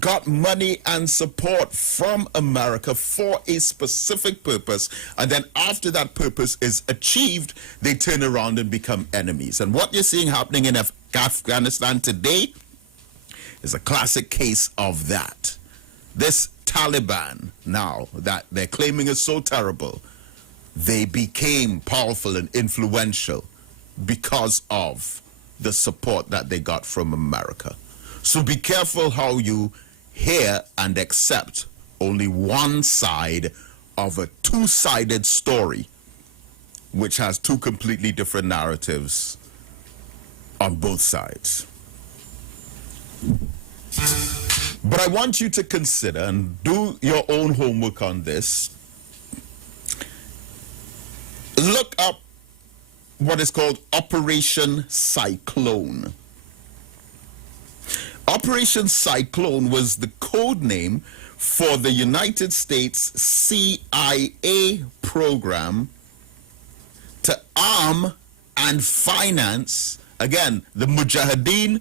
got money and support from America for a specific purpose, and then after that purpose is achieved, they turn around and become enemies. And what you're seeing happening in Afghanistan today is a classic case of that. This Taliban now that they're claiming is so terrible, they became powerful and influential because of the support that they got from America. So be careful how you hear and accept only one side of a two-sided story, which has two completely different narratives on both sides. But I want you to consider and do your own homework on this. Look up what is called Operation Cyclone. Operation Cyclone was the code name for the United States CIA program to arm and finance, again, the Mujahideen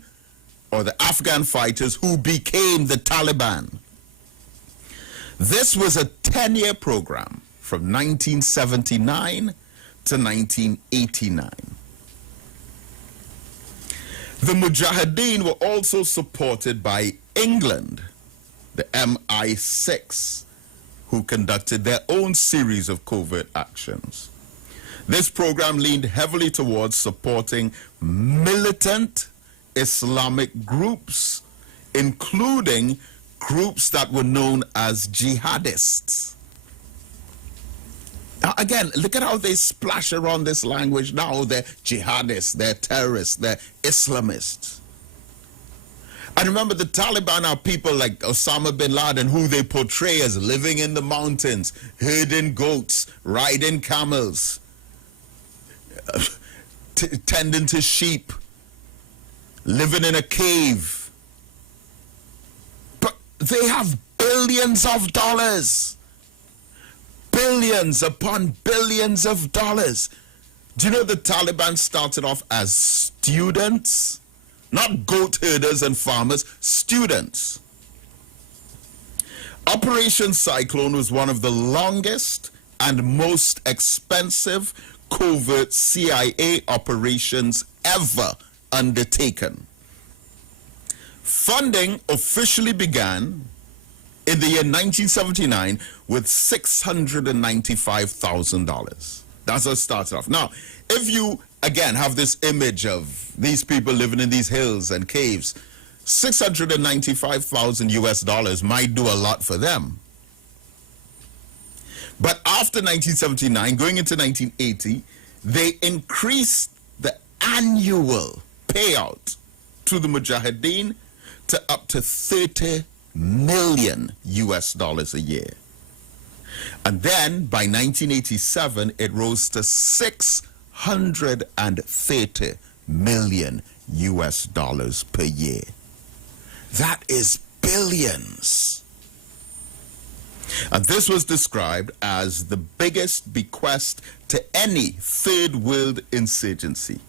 or the Afghan fighters who became the Taliban. This was a 10-year program from 1979 to 1989. The Mujahideen were also supported by England, the MI6, who conducted their own series of covert actions. This program leaned heavily towards supporting militant Islamic groups, including groups that were known as jihadists. Now, again, look at how they splash around this language now. They're jihadists, they're terrorists, they're Islamists. And remember, the Taliban are people like Osama bin Laden, who they portray as living in the mountains, herding goats, riding camels, tending to sheep, living in a cave. But they have billions of dollars. Billions upon billions of dollars. Do you know the Taliban started off as students? Not goat herders and farmers, students. Operation Cyclone was one of the longest and most expensive covert CIA operations ever undertaken. Funding officially began in the year 1979 with $695,000. That's how it started off. Now, if you, again, have this image of these people living in these hills and caves, $695,000 US might do a lot for them. But after 1979, going into 1980, they increased the annual payout to the Mujahideen to up to $30 million US a year. And then by 1987, it rose to $630 million US per year. That is billions. And this was described as the biggest bequest to any third world insurgency.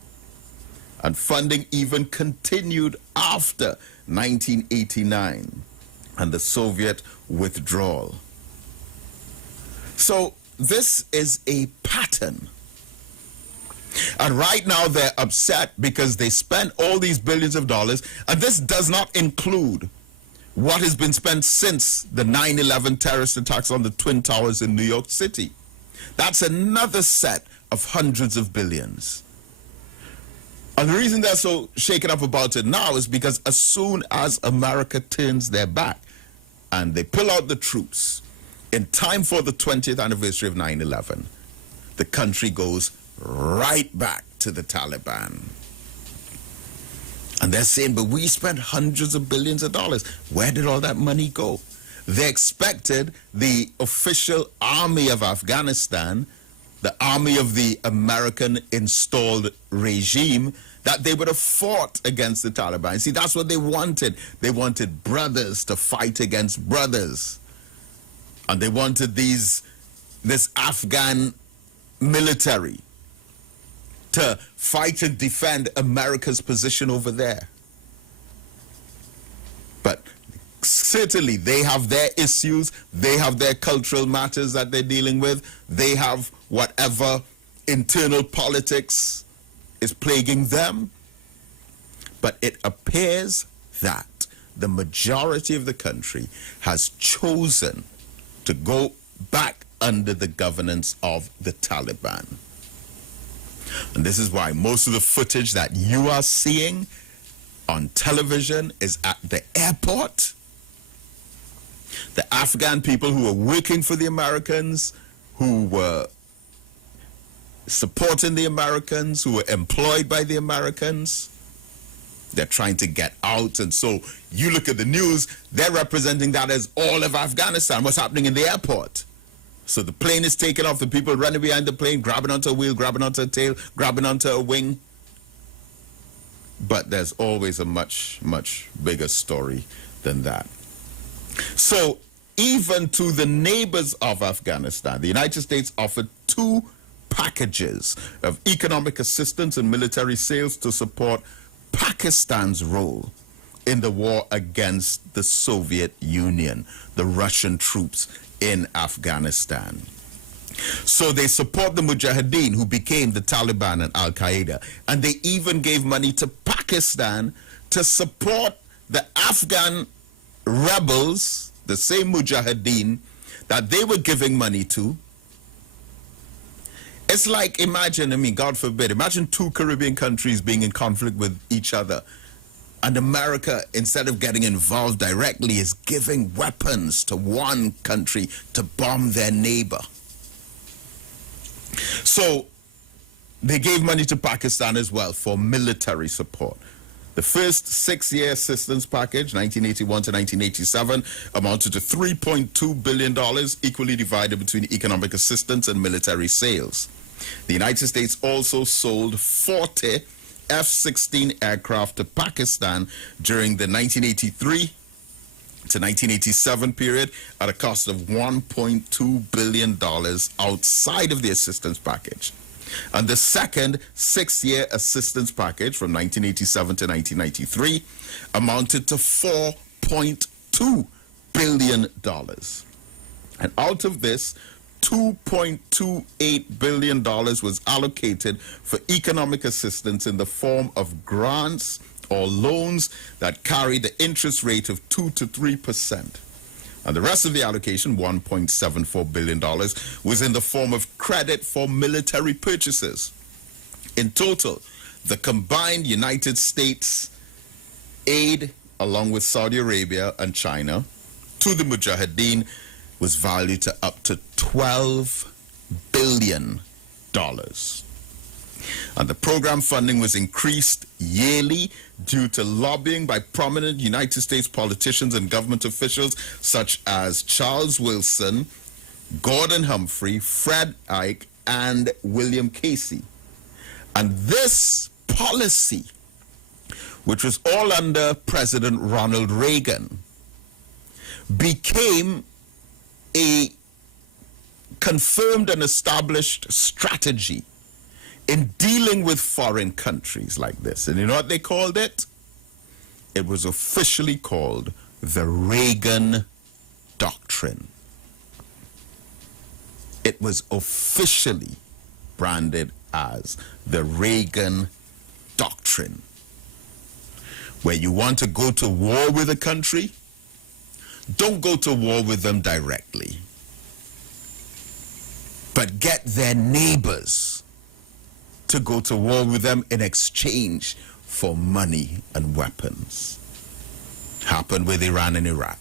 And funding even continued after 1989 and the Soviet withdrawal. So this is a pattern. And right now they're upset because they spent all these billions of dollars, and this does not include what has been spent since the 9/11 terrorist attacks on the Twin Towers in New York City. That's another set of hundreds of billions. And the reason they're so shaken up about it now is because as soon as America turns their back and they pull out the troops in time for the 20th anniversary of 9/11, the country goes right back to the Taliban. And they're saying, but we spent hundreds of billions of dollars. Where did all that money go? They expected the official army of Afghanistan, the army of the American installed regime, that they would have fought against the Taliban. See, that's what they wanted. They wanted brothers to fight against brothers. And they wanted this Afghan military to fight and defend America's position over there. But certainly they have their issues, they have their cultural matters that they're dealing with, they have whatever internal politics is plaguing them. But it appears that the majority of the country has chosen to go back under the governance of the Taliban. And this is why most of the footage that you are seeing on television is at the airport. The Afghan people who were working for the Americans, who were supporting the Americans, who were employed by the Americans, they're trying to get out. And so you look at the news, they're representing that as all of Afghanistan, what's happening in the airport. So the plane is taken off, the people running behind the plane, grabbing onto a wheel, grabbing onto a tail, grabbing onto a wing. But there's always a much, much bigger story than that. So even to the neighbors of Afghanistan, the United States offered 2 packages of economic assistance and military sales to support Pakistan's role in the war against the Soviet Union, the Russian troops in Afghanistan. So they support the Mujahideen, who became the Taliban and Al-Qaeda, and they even gave money to Pakistan to support the Afghan rebels, the same Mujahideen that they were giving money to, It's like, imagine, God forbid, imagine two Caribbean countries being in conflict with each other. And America, instead of getting involved directly, is giving weapons to one country to bomb their neighbor. So they gave money to Pakistan as well for military support. The first 6-year assistance package, 1981 to 1987, amounted to $3.2 billion, equally divided between economic assistance and military sales. The United States also sold 40 F-16 aircraft to Pakistan during the 1983 to 1987 period at a cost of $1.2 billion outside of the assistance package. And the second 6-year assistance package from 1987 to 1993 amounted to $4.2 billion. And out of this, $2.28 billion was allocated for economic assistance in the form of grants or loans that carry the interest rate of 2 to 3%. And the rest of the allocation, $1.74 billion, was in the form of credit for military purchases. In total, the combined United States aid, along with Saudi Arabia and China, to the Mujahideen was valued to up to $12 billion. And the program funding was increased yearly due to lobbying by prominent United States politicians and government officials such as Charles Wilson, Gordon Humphrey, Fred Ike, and William Casey. And this policy, which was all under President Ronald Reagan, became a confirmed and established strategy in dealing with foreign countries like this. And you know what they called it? It was officially called the Reagan Doctrine. It was officially branded as the Reagan Doctrine. Where you want to go to war with a country, don't go to war with them directly, but get their neighbors to go to war with them in exchange for money and weapons. Happened with Iran and Iraq.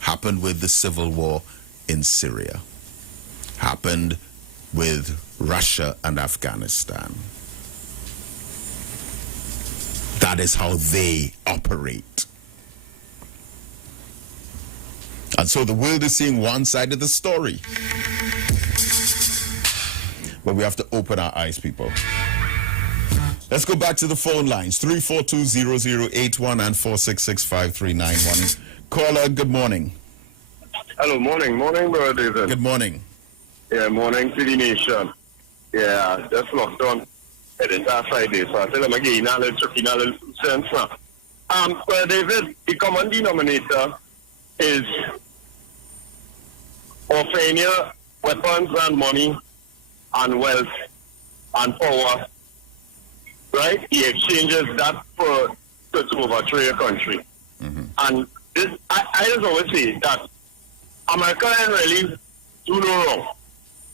Happened with the civil war in Syria. Happened with Russia and Afghanistan. That is how they operate. And so the world is seeing one side of the story. But we have to open our eyes, people. Let's go back to the phone lines. 342-0081 and 466-5391. Caller, good morning. Hello, morning. Morning, Brother David. Good morning. Yeah, morning to the nation. Yeah, just locked on. It is our Friday, so I tell them again, a little sense now. Brother David, the common denominator is offering you weapons and money and wealth and power, right? He exchanges that for to overthrow your country. Mm-hmm. And this, I just always say that America ain't really do no wrong.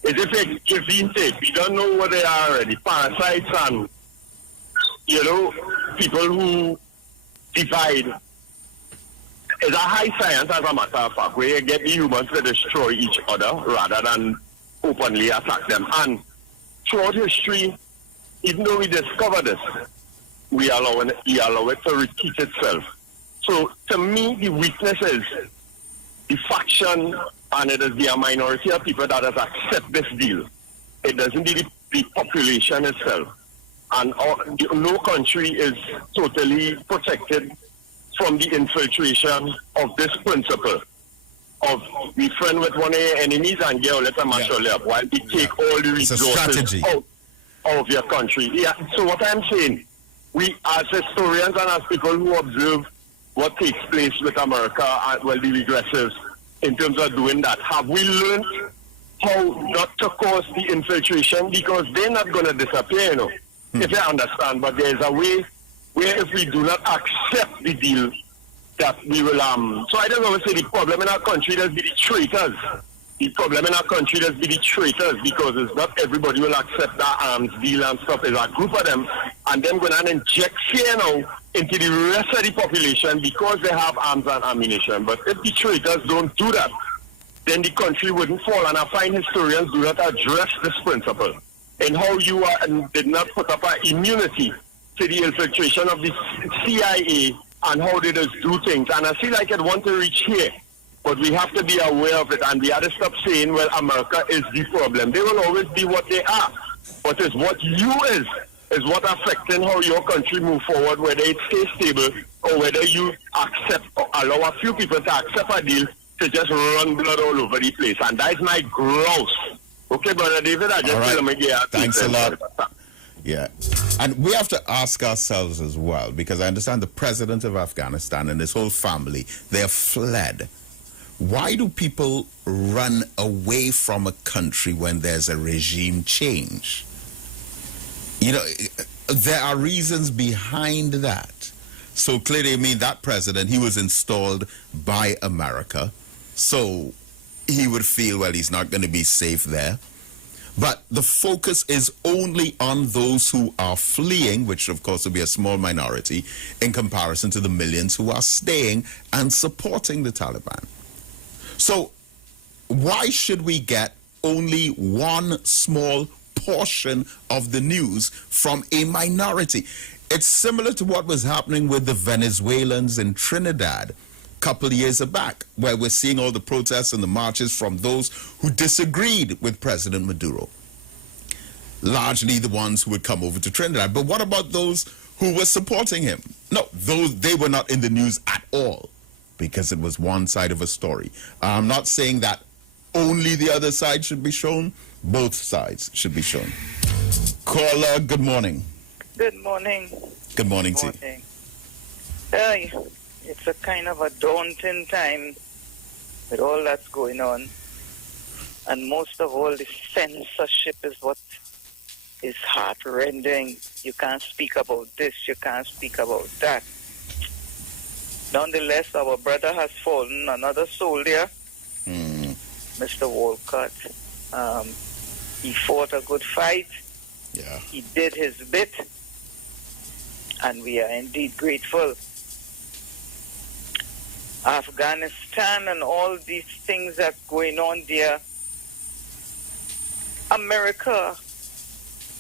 It's if they give in take. We don't know what they are already. Parasites and, people who divide. It's a high science, as a matter of fact, where you get the humans to destroy each other rather than openly attack them. And throughout history, even though we discover this, we allow it to repeat itself. So to me, the weakness is the faction, and it is the minority of people that has accept this deal. It doesn't be the population itself. And no country is totally protected from the infiltration of this principle of be friend with one of your enemies and get let them mash up while we take all the resources out of your country. Yeah. So what I'm saying, we as historians and as people who observe what takes place with America and the regressives in terms of doing that, have we learned how not to cause the infiltration? Because they're not going to disappear, if you understand. But there's a way where if we do not accept the deal, that we will, so I don't always say the problem in our country, there's the traitors the problem in our country is be the traitors, because it's not everybody will accept that arms deal and stuff. There's a group of them, and them going to inject fear now into the rest of the population because they have arms and ammunition. But if the traitors don't do that, then the country wouldn't fall. And I find historians do not address this principle in how you did not put up an immunity to the infiltration of the CIA and how they just do things. And I feel like I'd want to reach here. But we have to be aware of it, and we have to stop saying, well, America is the problem. They will always be what they are. But it's what you is what affecting how your country move forward, whether it stays stable or whether you accept or allow a few people to accept a deal to just run blood all over the place. And that is my grouse. Okay, Brother David, I just tell him again. Thanks a lot. Yeah. And we have to ask ourselves as well, because I understand the president of Afghanistan and his whole family, they have fled. Why do people run away from a country when there's a regime change? You know, there are reasons behind that. So clearly, I mean, that president, he was installed by America. So he would feel, well, he's not going to be safe there. But the focus is only on those who are fleeing, which of course will be a small minority in comparison to the millions who are staying and supporting the Taliban. So why should we get only one small portion of the news from a minority? It's similar to what was happening with the Venezuelans in Trinidad a couple of years back, where we're seeing all the protests and the marches from those who disagreed with President Maduro. Largely the ones who would come over to Trinidad. But what about those who were supporting him? No, they were not in the news at all, because it was one side of a story. I'm not saying that only the other side should be shown. Both sides should be shown. Caller, good morning. Good morning. Good morning, T. It's a kind of a daunting time with all that's going on. And most of all, the censorship is what is heart-rending. You can't speak about this, you can't speak about that. Nonetheless, our brother has fallen, another soldier, Mr. Walcott. He fought a good fight. Yeah. He did his bit, and we are indeed grateful. Afghanistan and all these things that's going on there, America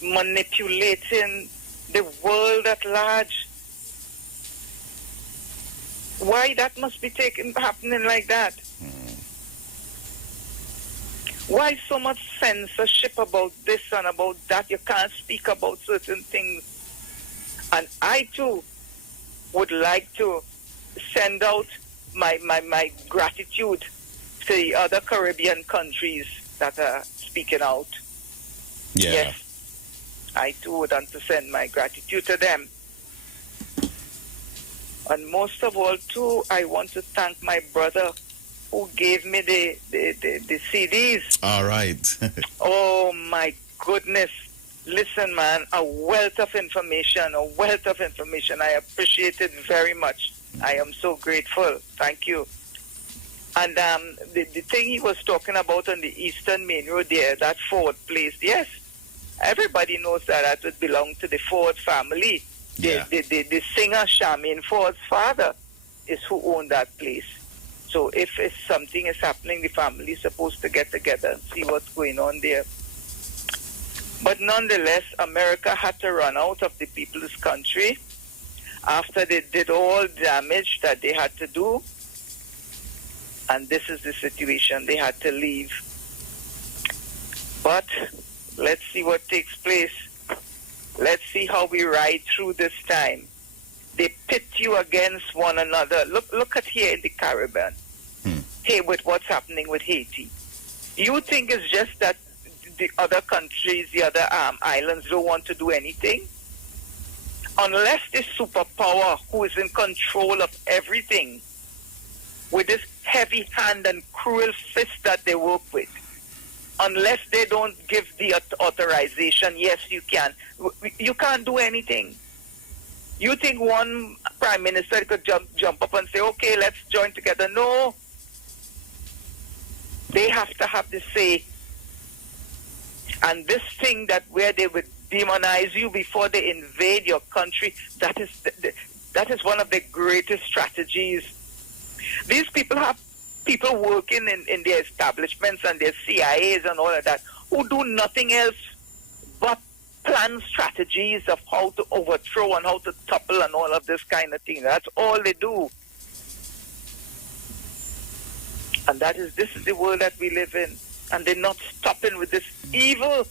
manipulating the world at large. Why that must be happening like that? Why so much censorship about this and about that? You can't speak about certain things. And I too would like to send out my gratitude to the other Caribbean countries that are speaking out. Yeah. Yes, I too would want to send my gratitude to them. And most of all, too, I want to thank my brother who gave me the CDs. All right. Oh, my goodness. Listen, man, a wealth of information. I appreciate it very much. I am so grateful. Thank you. And the thing he was talking about on the Eastern Main Road there, that Ford place, yes, everybody knows that would belong to the Ford family. Yeah. The singer Charmaine Ford's father is who owned that place. So if something is happening, the family is supposed to get together and see what's going on there. But nonetheless, America had to run out of the people's country after they did all damage that they had to do. And this is the situation. They had to leave. But let's see what takes place. Let's see how we ride through this time. They pit you against one another. Look at here in the Caribbean. Hey, with what's happening with Haiti. You think it's just that the other countries, the other islands don't want to do anything? Unless this superpower who is in control of everything, with this heavy hand and cruel fist that they work with, unless they don't give the authorization, yes, you can. You can't do anything. You think one prime minister could jump up and say, okay, let's join together? No. They have to have the say. And this thing that where they would demonize you before they invade your country, that is one of the greatest strategies. These people have people working in their establishments and their CIAs and all of that who do nothing else but plan strategies of how to overthrow and how to topple and all of this kind of thing. That's all they do. And this is the world that we live in. And they're not stopping with this evil.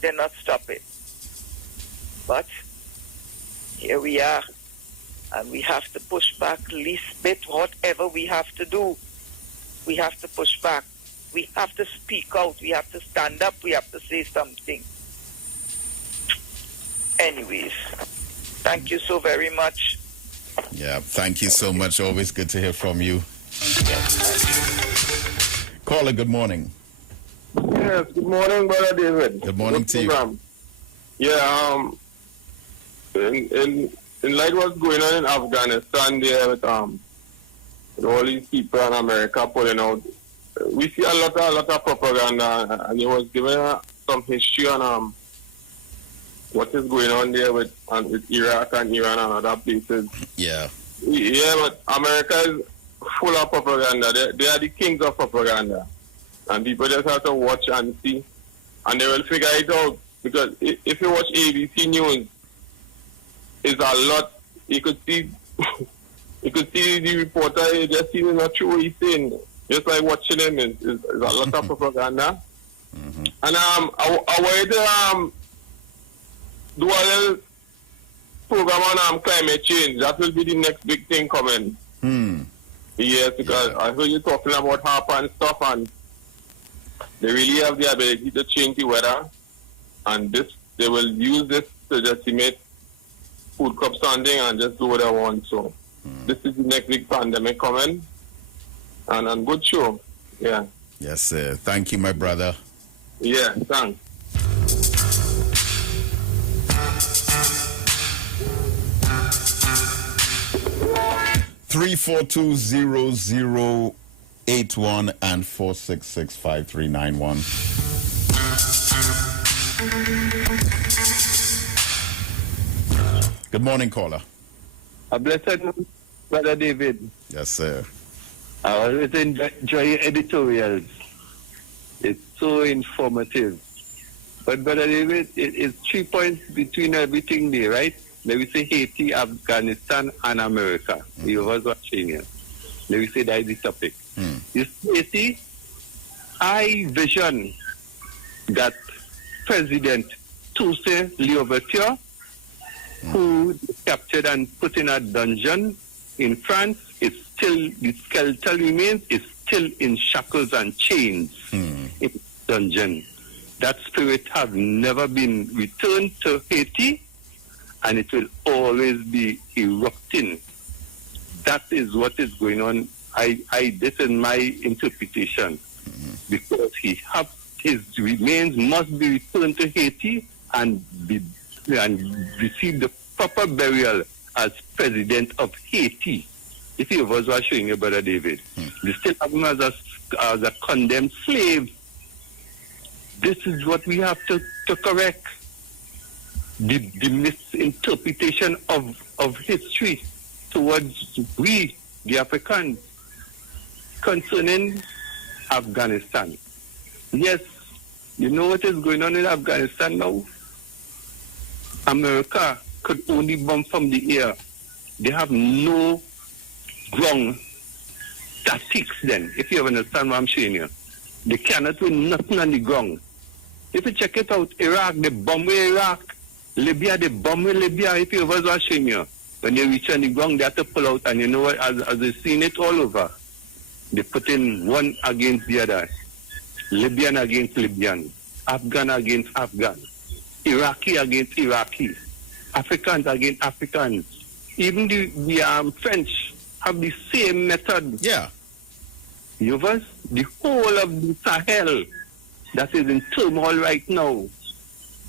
They're not stopping. But here we are. And we have to push back least bit, whatever we have to do. We have to push back. We have to speak out. We have to stand up. We have to say something. Anyways, thank you so very much. Yeah, thank you so much. Always good to hear from you. Caller, good morning. Yes, good morning, Brother David. Good morning to you. Yeah, in light of what's going on in Afghanistan there with all these people in America pulling out, we see a lot of propaganda, and it was given some history on what is going on there with Iraq and Iran and other places. Yeah. Yeah, but America is full of propaganda. They are the kings of propaganda. And people just have to watch and see. And they will figure it out. Because if you watch ABC News, it's a lot. You could see the reporter, you just see not true what he's saying. Just like watching him is a lot of propaganda. Mm-hmm. And I wanted to do a little program on climate change. That will be the next big thing coming. Yes, because I heard you talking about HARP and stuff, and they really have the ability to change the weather, and they will use this to decimate food crop standing and just do what they want. So this is the next big pandemic coming, and good show. Yeah. Yes, sir. Thank you, my brother. Yeah, thanks. Three 420-0081 and 466-5391. Good morning, caller. A blessed Brother David. Yes, sir. I always enjoy your editorials. It's so informative. But Brother David, it's 3 points between everything there, right? Let me say Haiti, Afghanistan, and America. You was watching here. Let me say that is the topic. You see, I vision that President Toussaint Louverture, who captured and put in a dungeon in France, is still, the skeletal remains is still in shackles and chains in the dungeon. That spirit has never been returned to Haiti, and it will always be erupting. That is what is going on. This is my interpretation, because his remains must be returned to Haiti and receive the proper burial as president of Haiti. If you was showing you, Brother David, they still have him as a condemned slave. This is what we have to correct. The misinterpretation of history towards we, the Africans, concerning Afghanistan. Yes, you know what is going on in Afghanistan now? America could only bomb from the air. They have no ground tactics then, if you understand what I'm saying here. They cannot do nothing on the ground. If you check it out, Iraq, they bomb Iraq. Libya, they bomb Libya. If you was watching here, when they reach on the ground, they have to pull out. And you know what? As they've seen it all over, they put in one against the other. Libyan against Libyan. Afghan against Afghan. Iraqi against Iraqi. Africans against Africans. Even the French have the same method. Yeah. You was the whole of the Sahel that is in turmoil right now.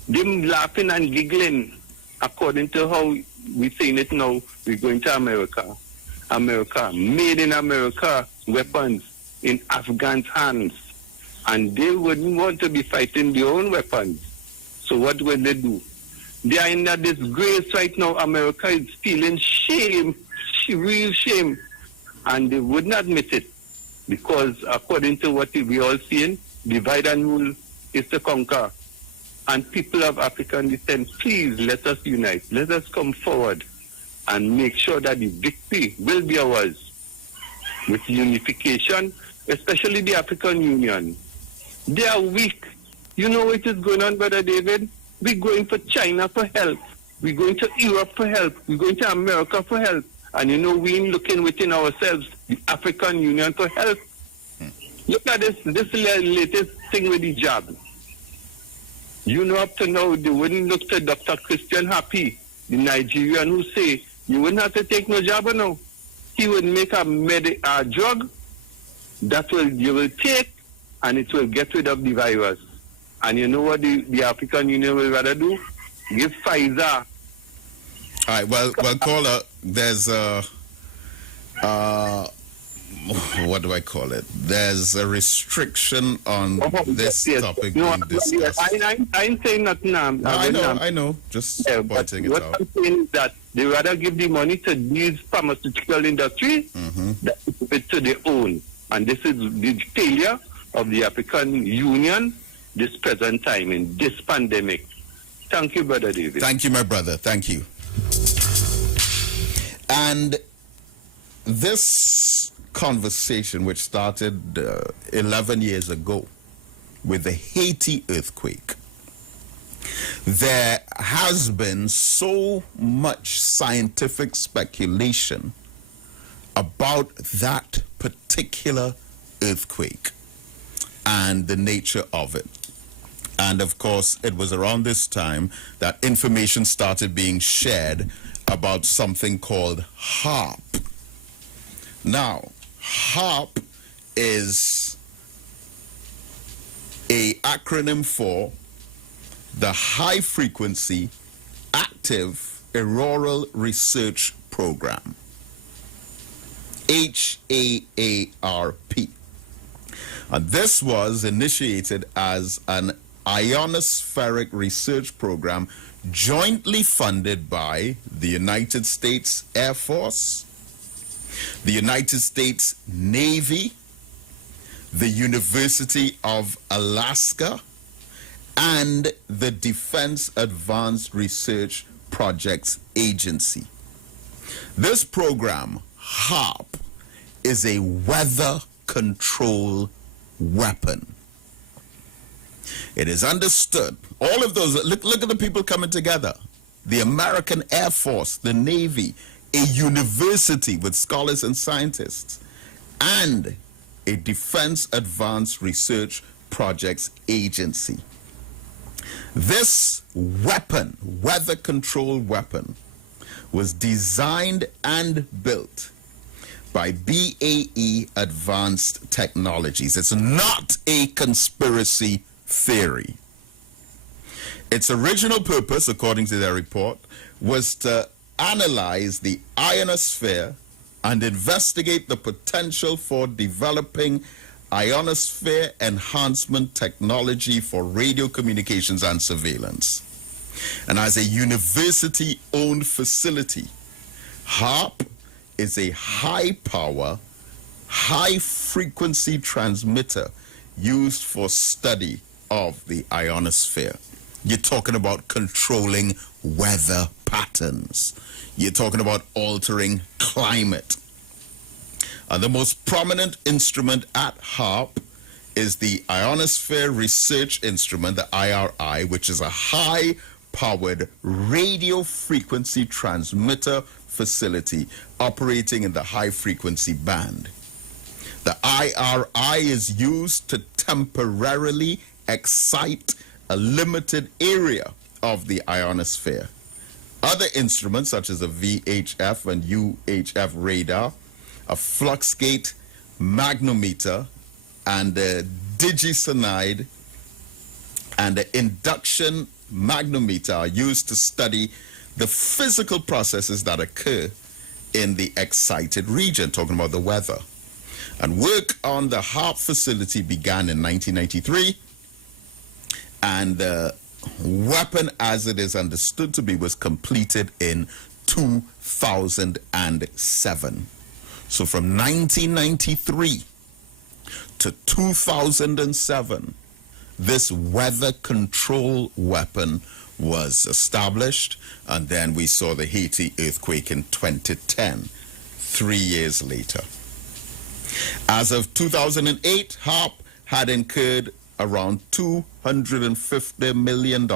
Them laughing and giggling according to how we're saying it now. We're going to America. America, made in America weapons. in Afghans' hands. And they wouldn't want to be fighting their own weapons. So what will they do? They are in a disgrace right now. America is feeling shame, real shame. And they wouldn't admit it. Because according to what we all seeing, divide and rule is to conquer. And people of African descent, please let us unite. Let us come forward and make sure that the victory will be ours. With unification, especially the African Union. They are weak. You know what is going on, Brother David? We're going for China for help. We're going to Europe for help. We're going to America for help. And you know, we ain't looking within ourselves, the African Union for help. Look at this latest thing with the jab. You know, up to now, they wouldn't look to Dr. Christian Happy, the Nigerian, who say, you wouldn't have to take no jab now. He would make a drug that you will take, and it will get rid of the virus. And you know what the African Union will rather do? Give Pfizer. All right, well, caller, there's what do I call it? There's a restriction on this topic being discussed. I'm saying nothing. I know. Just pointing it what out. What I'm saying is that they rather give the money to these pharmaceutical industry than give it to their own. And this is the failure of the African Union this present time in this pandemic. Thank you, Brother David. Thank you, my brother. Thank you. And this conversation, which started 11 years ago with the Haiti earthquake, there has been so much scientific speculation about that particular earthquake and the nature of it. And of course, it was around this time that information started being shared about something called HARP. Now, HARP is an acronym for the High Frequency Active Auroral Research Program. HAARP. And this was initiated as an ionospheric research program jointly funded by the United States Air Force, the United States Navy, the University of Alaska, and the Defense Advanced Research Projects Agency. This program, HARP, is a weather control weapon. It is understood. All of those, look at the people coming together. The American Air Force, the Navy, a university with scholars and scientists, and a Defense Advanced Research Projects Agency. This weapon, weather control weapon, was designed and built by BAE Advanced Technologies. It's not a conspiracy theory. Its original purpose, according to their report, was to analyze the ionosphere and investigate the potential for developing ionosphere enhancement technology for radio communications and surveillance. And as a university-owned facility, HARP is a high-power, high-frequency transmitter used for study of the ionosphere. You're talking about controlling weather patterns. You're talking about altering climate. And the most prominent instrument at HARP is the Ionosphere Research Instrument, the IRI, which is a high-powered radio frequency transmitter facility operating in the high-frequency band. The IRI is used to temporarily excite a limited area of the ionosphere. Other instruments, such as a VHF and UHF radar, a flux gate magnometer, and a digisonide and an induction magnometer, are used to study the physical processes that occur in the excited region, talking about the weather. And work on the HARP facility began in 1993, and the weapon as it is understood to be was completed in 2007. So from 1993 to 2007, this weather control weapon was established, and then we saw the Haiti earthquake in 2010, 3 years later. As of 2008, HARP had incurred around $250 million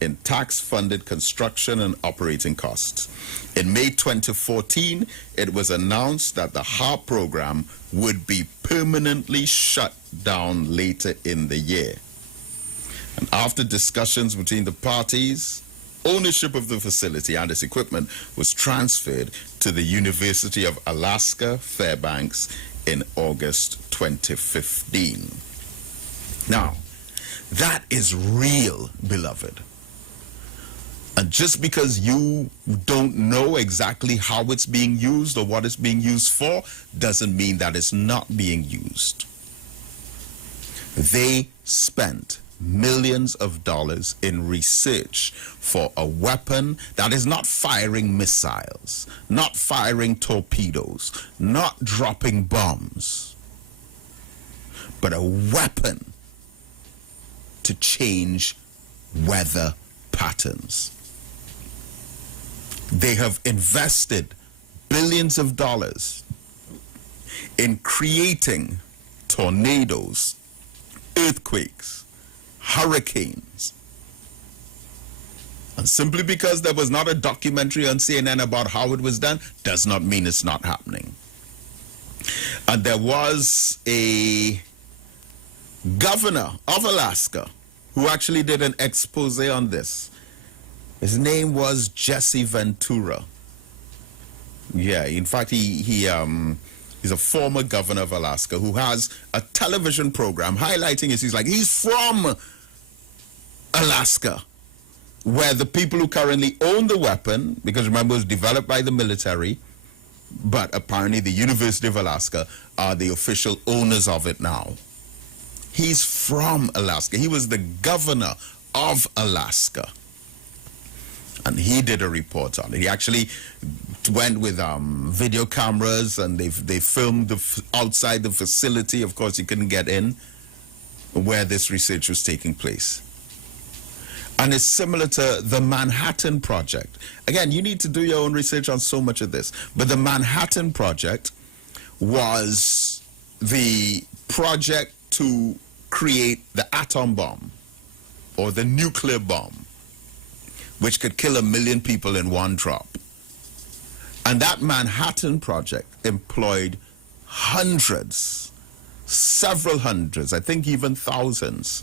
in tax-funded construction and operating costs. In May 2014, it was announced that the HARP program would be permanently shut down later in the year. And after discussions between the parties, ownership of the facility and its equipment was transferred to the University of Alaska Fairbanks in August 2015. Now, that is real, beloved. And just because you don't know exactly how it's being used or what it's being used for, doesn't mean that it's not being used. They spent millions of dollars in research for a weapon that is not firing missiles, not firing torpedoes, not dropping bombs, but a weapon to change weather patterns. They have invested billions of dollars in creating tornadoes, earthquakes, hurricanes. And simply because there was not a documentary on CNN about how it was done, does not mean it's not happening. And there was a governor of Alaska who actually did an expose on this. His name was Jesse Ventura. Yeah, in fact, he's a former governor of Alaska who has a television program highlighting it. He's from Alaska, where the people who currently own the weapon, because remember it was developed by the military, but apparently the University of Alaska are the official owners of it now. He's from Alaska. He was the governor of Alaska. And he did a report on it. He actually went with video cameras, and they filmed outside the facility. Of course, you couldn't get in, where this research was taking place. And it's similar to the Manhattan Project. Again, you need to do your own research on so much of this. But the Manhattan Project was the project to create the atom bomb or the nuclear bomb, which could kill 1 million people in one drop. And that Manhattan Project employed hundreds, several hundreds, I think even thousands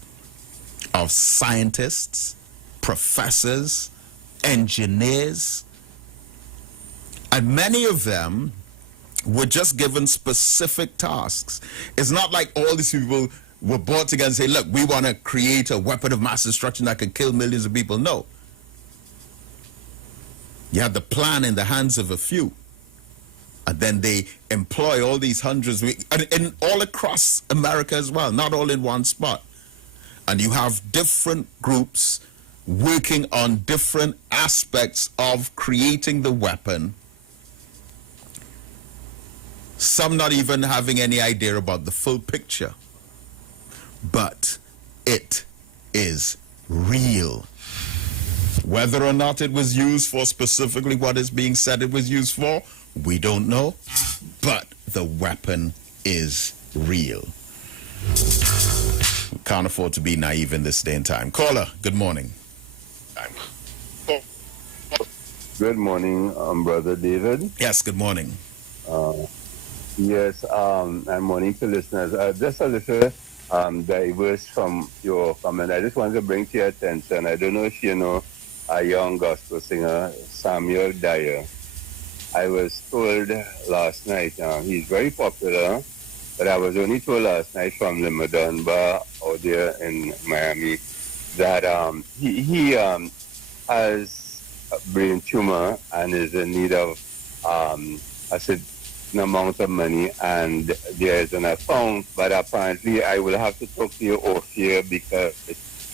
of scientists, professors, engineers, and many of them were just given specific tasks. It's not like all these people were brought together and say, look, we want to create a weapon of mass destruction that can kill millions of people. No. You have the plan in the hands of a few, and then they employ all these hundreds, and all across America as well, not all in one spot. And you have different groups working on different aspects of creating the weapon, some not even having any idea about the full picture. But it is real. Whether or not it was used for specifically what is being said it was used for, we don't know. But the weapon is real. We can't afford to be naive in this day and time. Caller, good morning. Good morning, Brother David. Yes, good morning. Yes, and morning to listeners. Just a little diverse from your comment. I just wanted to bring to your attention, I don't know if you know a young gospel singer, Samuel Dyer. I was told last night, he's very popular, but I was only told last night from the Madonna Bar out there in Miami that he has a brain tumor and is in need of an amount of money, and there's an account, but apparently I will have to talk to you off here because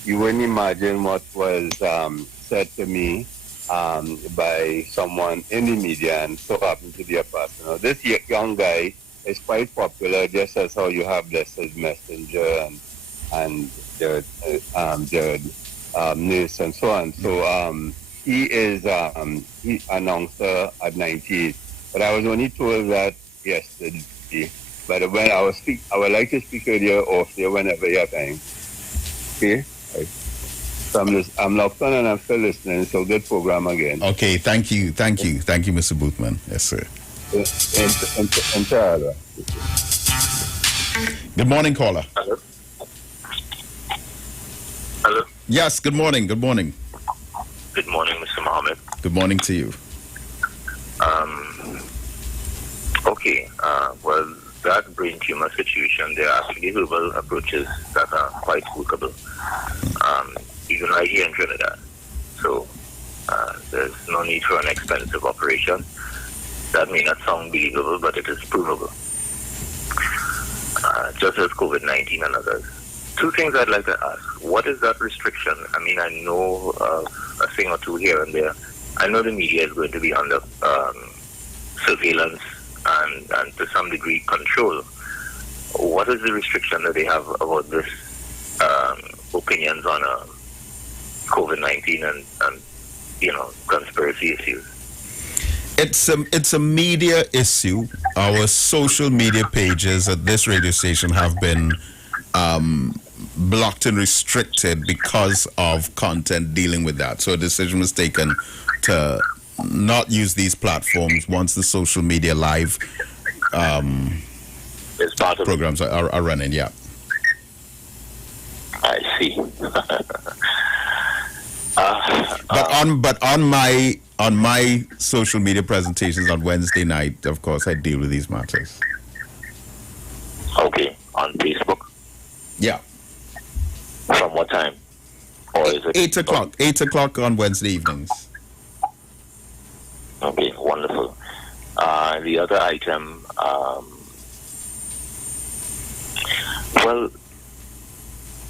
you wouldn't imagine what was said to me by someone in the media, and so happened to be a pastor. Now, this young guy is quite popular, just as how you have Blessed Messenger and Jared Nurse and so on. So he is he announcer at 98. But I was only told that yesterday. But when I would like to speak with you off there whenever you have time. Okay? So I'm locked on and I'm still listening. So good program again. Okay, thank you, Mr. Boothman. Yes, sir. Entirely. Good morning, caller. Hello. Hello. Yes, good morning. Good morning. Good morning, Mr. Mohammed. Good morning to you. Okay. Well, that brain tumor situation, there are actually herbal approaches that are quite workable, even right here in Trinidad. So there's no need for an expensive operation. That may not sound believable, but it is provable. Just as COVID-19 and others. Two things I'd like to ask. What is that restriction? I mean, I know a thing or two here and there. I know the media is going to be under surveillance and to some degree control. What is the restriction that they have about this opinions on COVID-19 and conspiracy issues? It's a media issue. Our social media pages at this radio station have been blocked and restricted because of content dealing with that. So a decision was taken to not use these platforms once the social media live programs are running. Yeah, I see. But on my social media presentations on Wednesday night, of course, I deal with these matters. Okay, on Facebook. Yeah. From what time? Or is it 8 o'clock? 8 o'clock on Wednesday evenings. Okay, wonderful. The other item, well,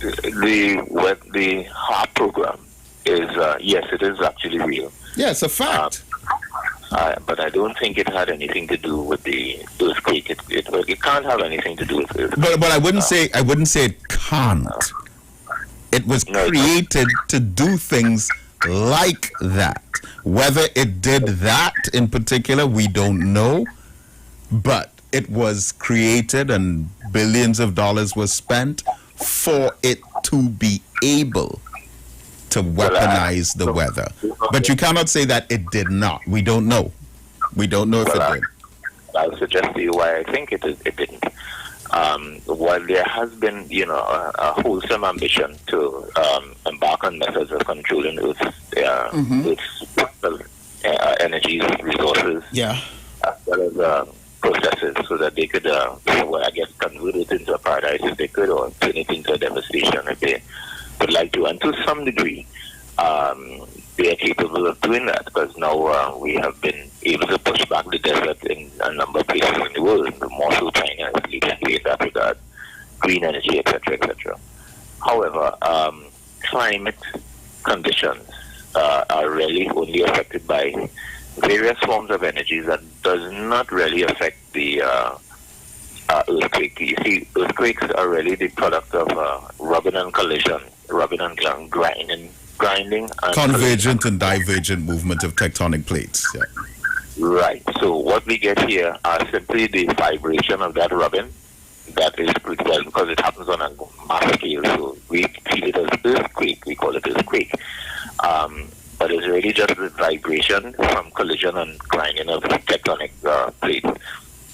the HARP program is, yes, it is actually real. Yeah, it's a fact. But I don't think it had anything to do with the earthquake. It can't have anything to do with it. But I wouldn't say it can't. It was created to do things like that. Whether it did that in particular, we don't know. But it was created and billions of dollars was spent for it to be able to weaponize the weather. But you cannot say that it did not. We don't know. We don't know if it did. I'll suggest to you why I think it didn't. While there has been, a wholesome ambition to embark on methods of controlling Earth's energy resources, as well as processes, so that they could, convert it into a paradise if they could, or turn it into a devastation if they would like to. And to some degree, they are capable of doing that, because now we have been able to push back the desert in a number of places in the world, more so China is leading the way in that regard, green energy, etc., etc. However, climate conditions are really only affected by various forms of energies that does not really affect the earthquake. You see, earthquakes are really the product of rubbing and collision, rubbing and grinding and convergent and divergent movement of tectonic plates. Yeah. Right. So what we get here are simply the vibration of that rubbing. That is critical because it happens on a mass scale. So we feel it as earthquake. We call it earthquake. But it's really just the vibration from collision and grinding of tectonic plates.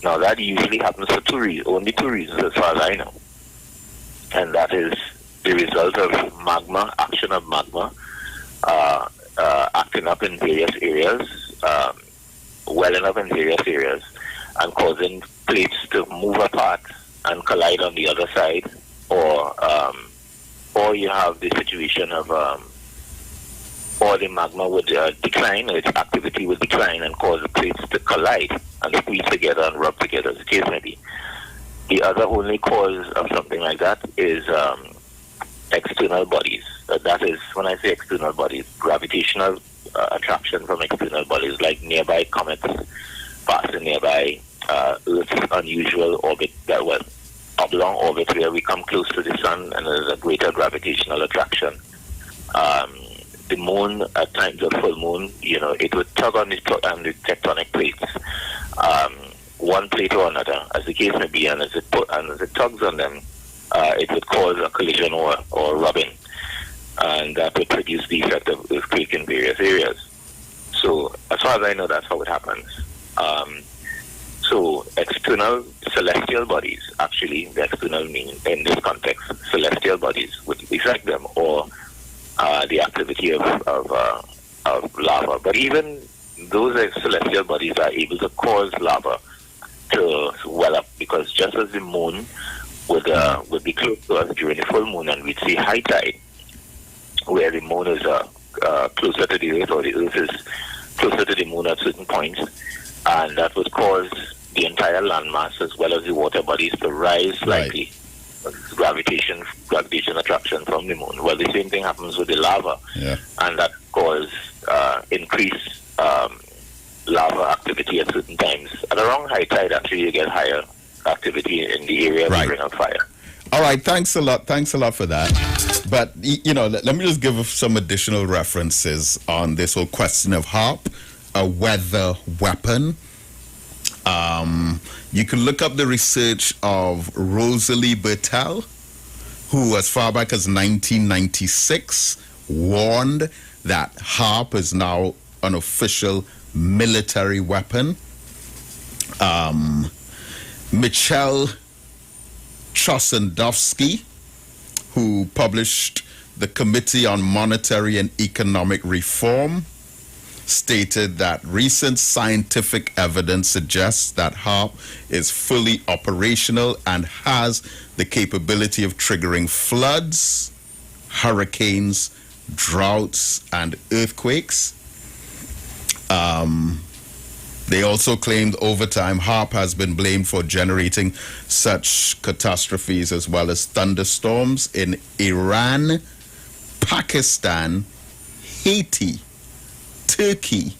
Now that usually happens for only two reasons as far as I know. And that is the result of magma, action of magma, acting up in various areas, welling up in various areas, and causing plates to move apart and collide on the other side, or you have the situation of or the magma would decline, its activity would decline and cause the plates to collide and squeeze together and rub together, as the case may be. The other only cause of something like that is external bodies. That is, when I say external bodies, gravitational attraction from external bodies, like nearby comets passing nearby Earth's unusual orbit, oblong orbit, where we come close to the sun and there's a greater gravitational attraction. The moon, at times of full moon, it would tug on the tectonic plates, one plate or another, as the case may be, and as it tugs on them, it would cause a collision or rubbing, and that would produce the effect of earthquake in various areas. So, as far as I know, that's how it happens. So, external celestial bodies, actually, the external meaning in this context, celestial bodies would affect them, or the activity of lava. But even those celestial bodies are able to cause lava to well up, because just as the moon would be close to us during the full moon, and we'd see high tide, where the moon is closer to the earth, or the earth is closer to the moon at certain points, and that would cause the entire landmass as well as the water bodies to rise slightly. Gravitation attraction from the moon. Well, the same thing happens with the lava, and that causes increased lava activity at certain times. At around high tide, actually, you get higher activity in the area of the ring of fire. All right, thanks a lot for that. But, let me just give some additional references on this whole question of HAARP, a weather weapon. You can look up the research of Rosalie Bertel, who as far back as 1996 warned that HAARP is now an official military weapon. Michel Trosendowski, who published the Committee on Monetary and Economic Reform, stated that recent scientific evidence suggests that HAARP is fully operational and has the capability of triggering floods, hurricanes, droughts, and earthquakes. They also claimed over time HAARP has been blamed for generating such catastrophes as well as thunderstorms in Iran, Pakistan, Haiti, Turkey,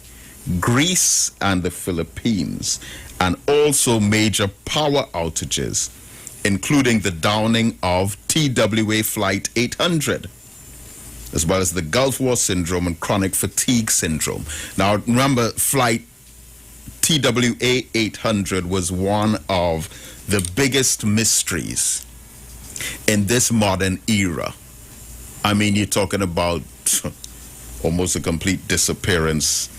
Greece, and the Philippines, and also major power outages, including the downing of TWA Flight 800, as well as the Gulf War syndrome and chronic fatigue syndrome. Now, remember, Flight TWA 800 was one of the biggest mysteries in this modern era. I mean, you're talking about almost a complete disappearance.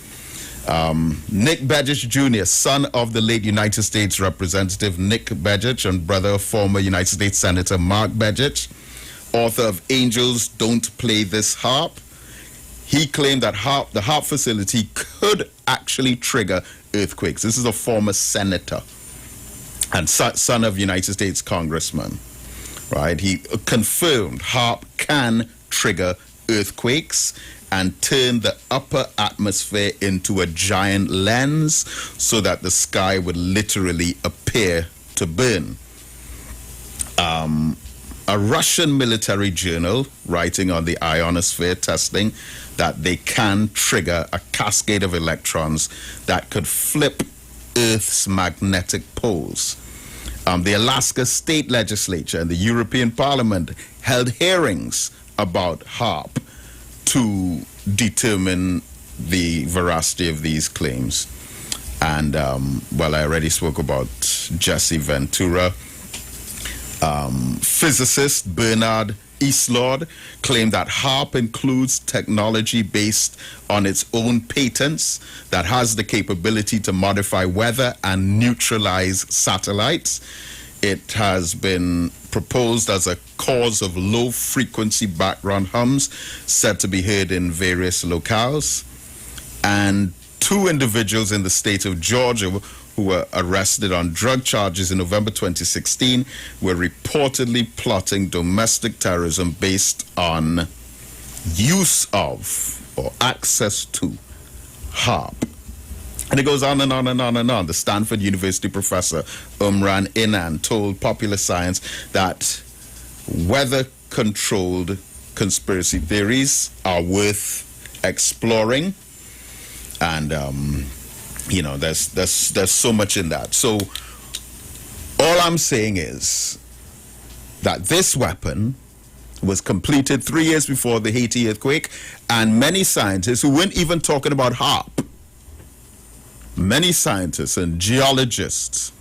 Nick Begich Jr., son of the late United States Representative Nick Begich and brother of former United States Senator Mark Begich, author of Angels Don't Play This HAARP. He claimed that the HAARP facility could actually trigger earthquakes. This is a former senator and son of United States congressman, right? He confirmed HAARP can trigger earthquakes and turn the upper atmosphere into a giant lens so that the sky would literally appear to burn. A Russian military journal writing on the ionosphere testing that they can trigger a cascade of electrons that could flip Earth's magnetic poles. The Alaska State Legislature and the European Parliament held hearings about HAARP to determine the veracity of these claims. And, I already spoke about Jesse Ventura. Physicist Bernard Eastlord claimed that HAARP includes technology based on its own patents that has the capability to modify weather and neutralize satellites. It has been proposed as a cause of low-frequency background hums said to be heard in various locales. And 2 individuals in the state of Georgia who were arrested on drug charges in November 2016 were reportedly plotting domestic terrorism based on use of or access to HARP. And it goes on and on and on and on. The Stanford University professor Umran Inan told Popular Science that weather-controlled conspiracy theories are worth exploring, and there's so much in that. So all I'm saying is that this weapon was completed 3 years before the Haiti earthquake, and many scientists who weren't even talking about HARP, many scientists and geologists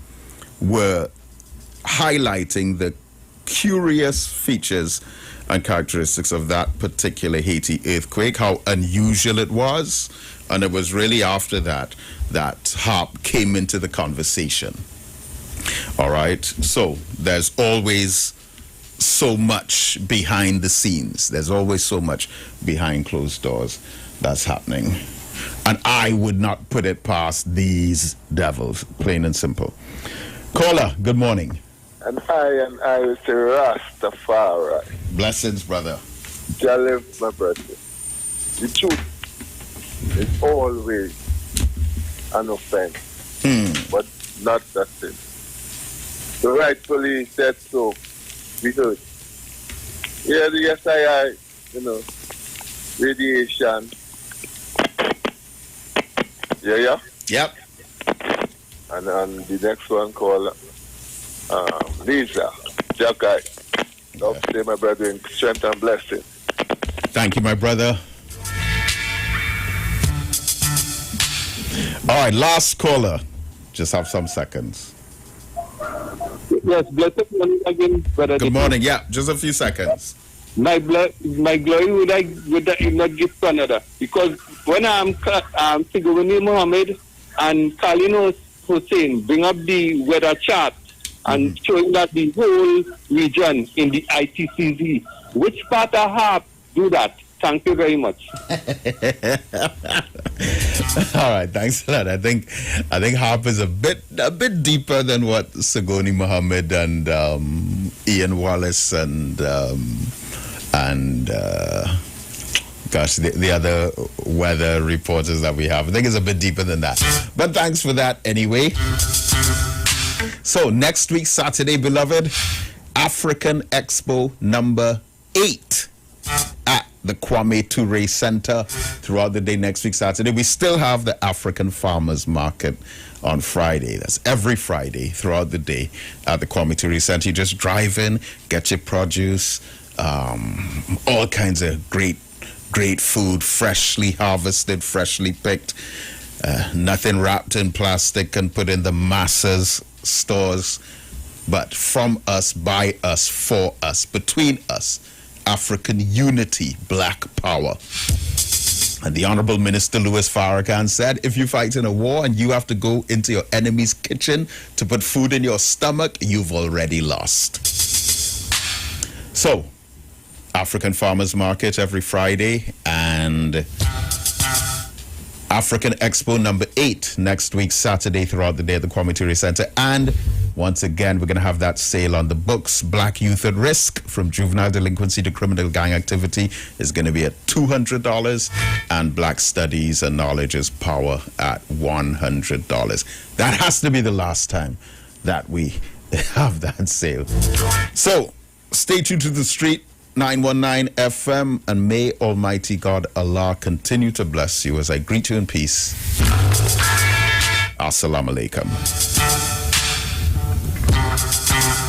were highlighting the curious features and characteristics of that particular Haiti earthquake, how unusual it was, and it was really after that that HARP came into the conversation. All right, so there's always so much behind the scenes. There's always so much behind closed doors that's happening. And I would not put it past these devils, plain and simple. Caller, good morning. And I will say Rastafari. Blessings, brother. Jalif, my brother. The truth is always an offense, but not the sin. So rightfully said so. We heard. Yeah, the SII, radiation. Yeah? Yep. And the next one called Lisa, Jacky. Love to say, my brother, in strength and blessing. Thank you, my brother. All right, last caller. Just have some seconds. Yes, blessed morning again, brother. Good morning. Yeah, just a few seconds. My glory would I not give to another, because when I'm Siguruni Mohammed and Kalino Hussein bring up the weather chart and showing that the whole region in the ITCZ, which part of HARP do that? Thank you very much. All right, thanks a lot. I think HARP is a bit deeper than what Sigoni Mohammed and Ian Wallace and the other weather reporters that we have. I think it's a bit deeper than that. But thanks for that anyway. So next week, Saturday, beloved, African Expo number 8 at the Kwame Ture Center throughout the day next week, Saturday. We still have the African Farmers Market on Friday. That's every Friday throughout the day at the Kwame Ture Center. You just drive in, get your produce, all kinds of great food, freshly harvested, freshly picked, nothing wrapped in plastic and put in the masses stores, but from us, by us, for us, between us. African unity, black power. And the Honorable Minister Louis Farrakhan said, if you fight in a war and you have to go into your enemy's kitchen to put food in your stomach, you've already lost. So, African Farmers Market every Friday, and African Expo number 8 next week, Saturday, throughout the day at the Kwame Ture Center. And once again, we're going to have that sale on the books. Black Youth at Risk, From Juvenile Delinquency to Criminal Gang Activity, is going to be at $200. And Black Studies and Knowledge is Power at $100. That has to be the last time that we have that sale. So, stay tuned to the street. 919 FM, and may Almighty God Allah continue to bless you as I greet you in peace. Assalamu alaikum.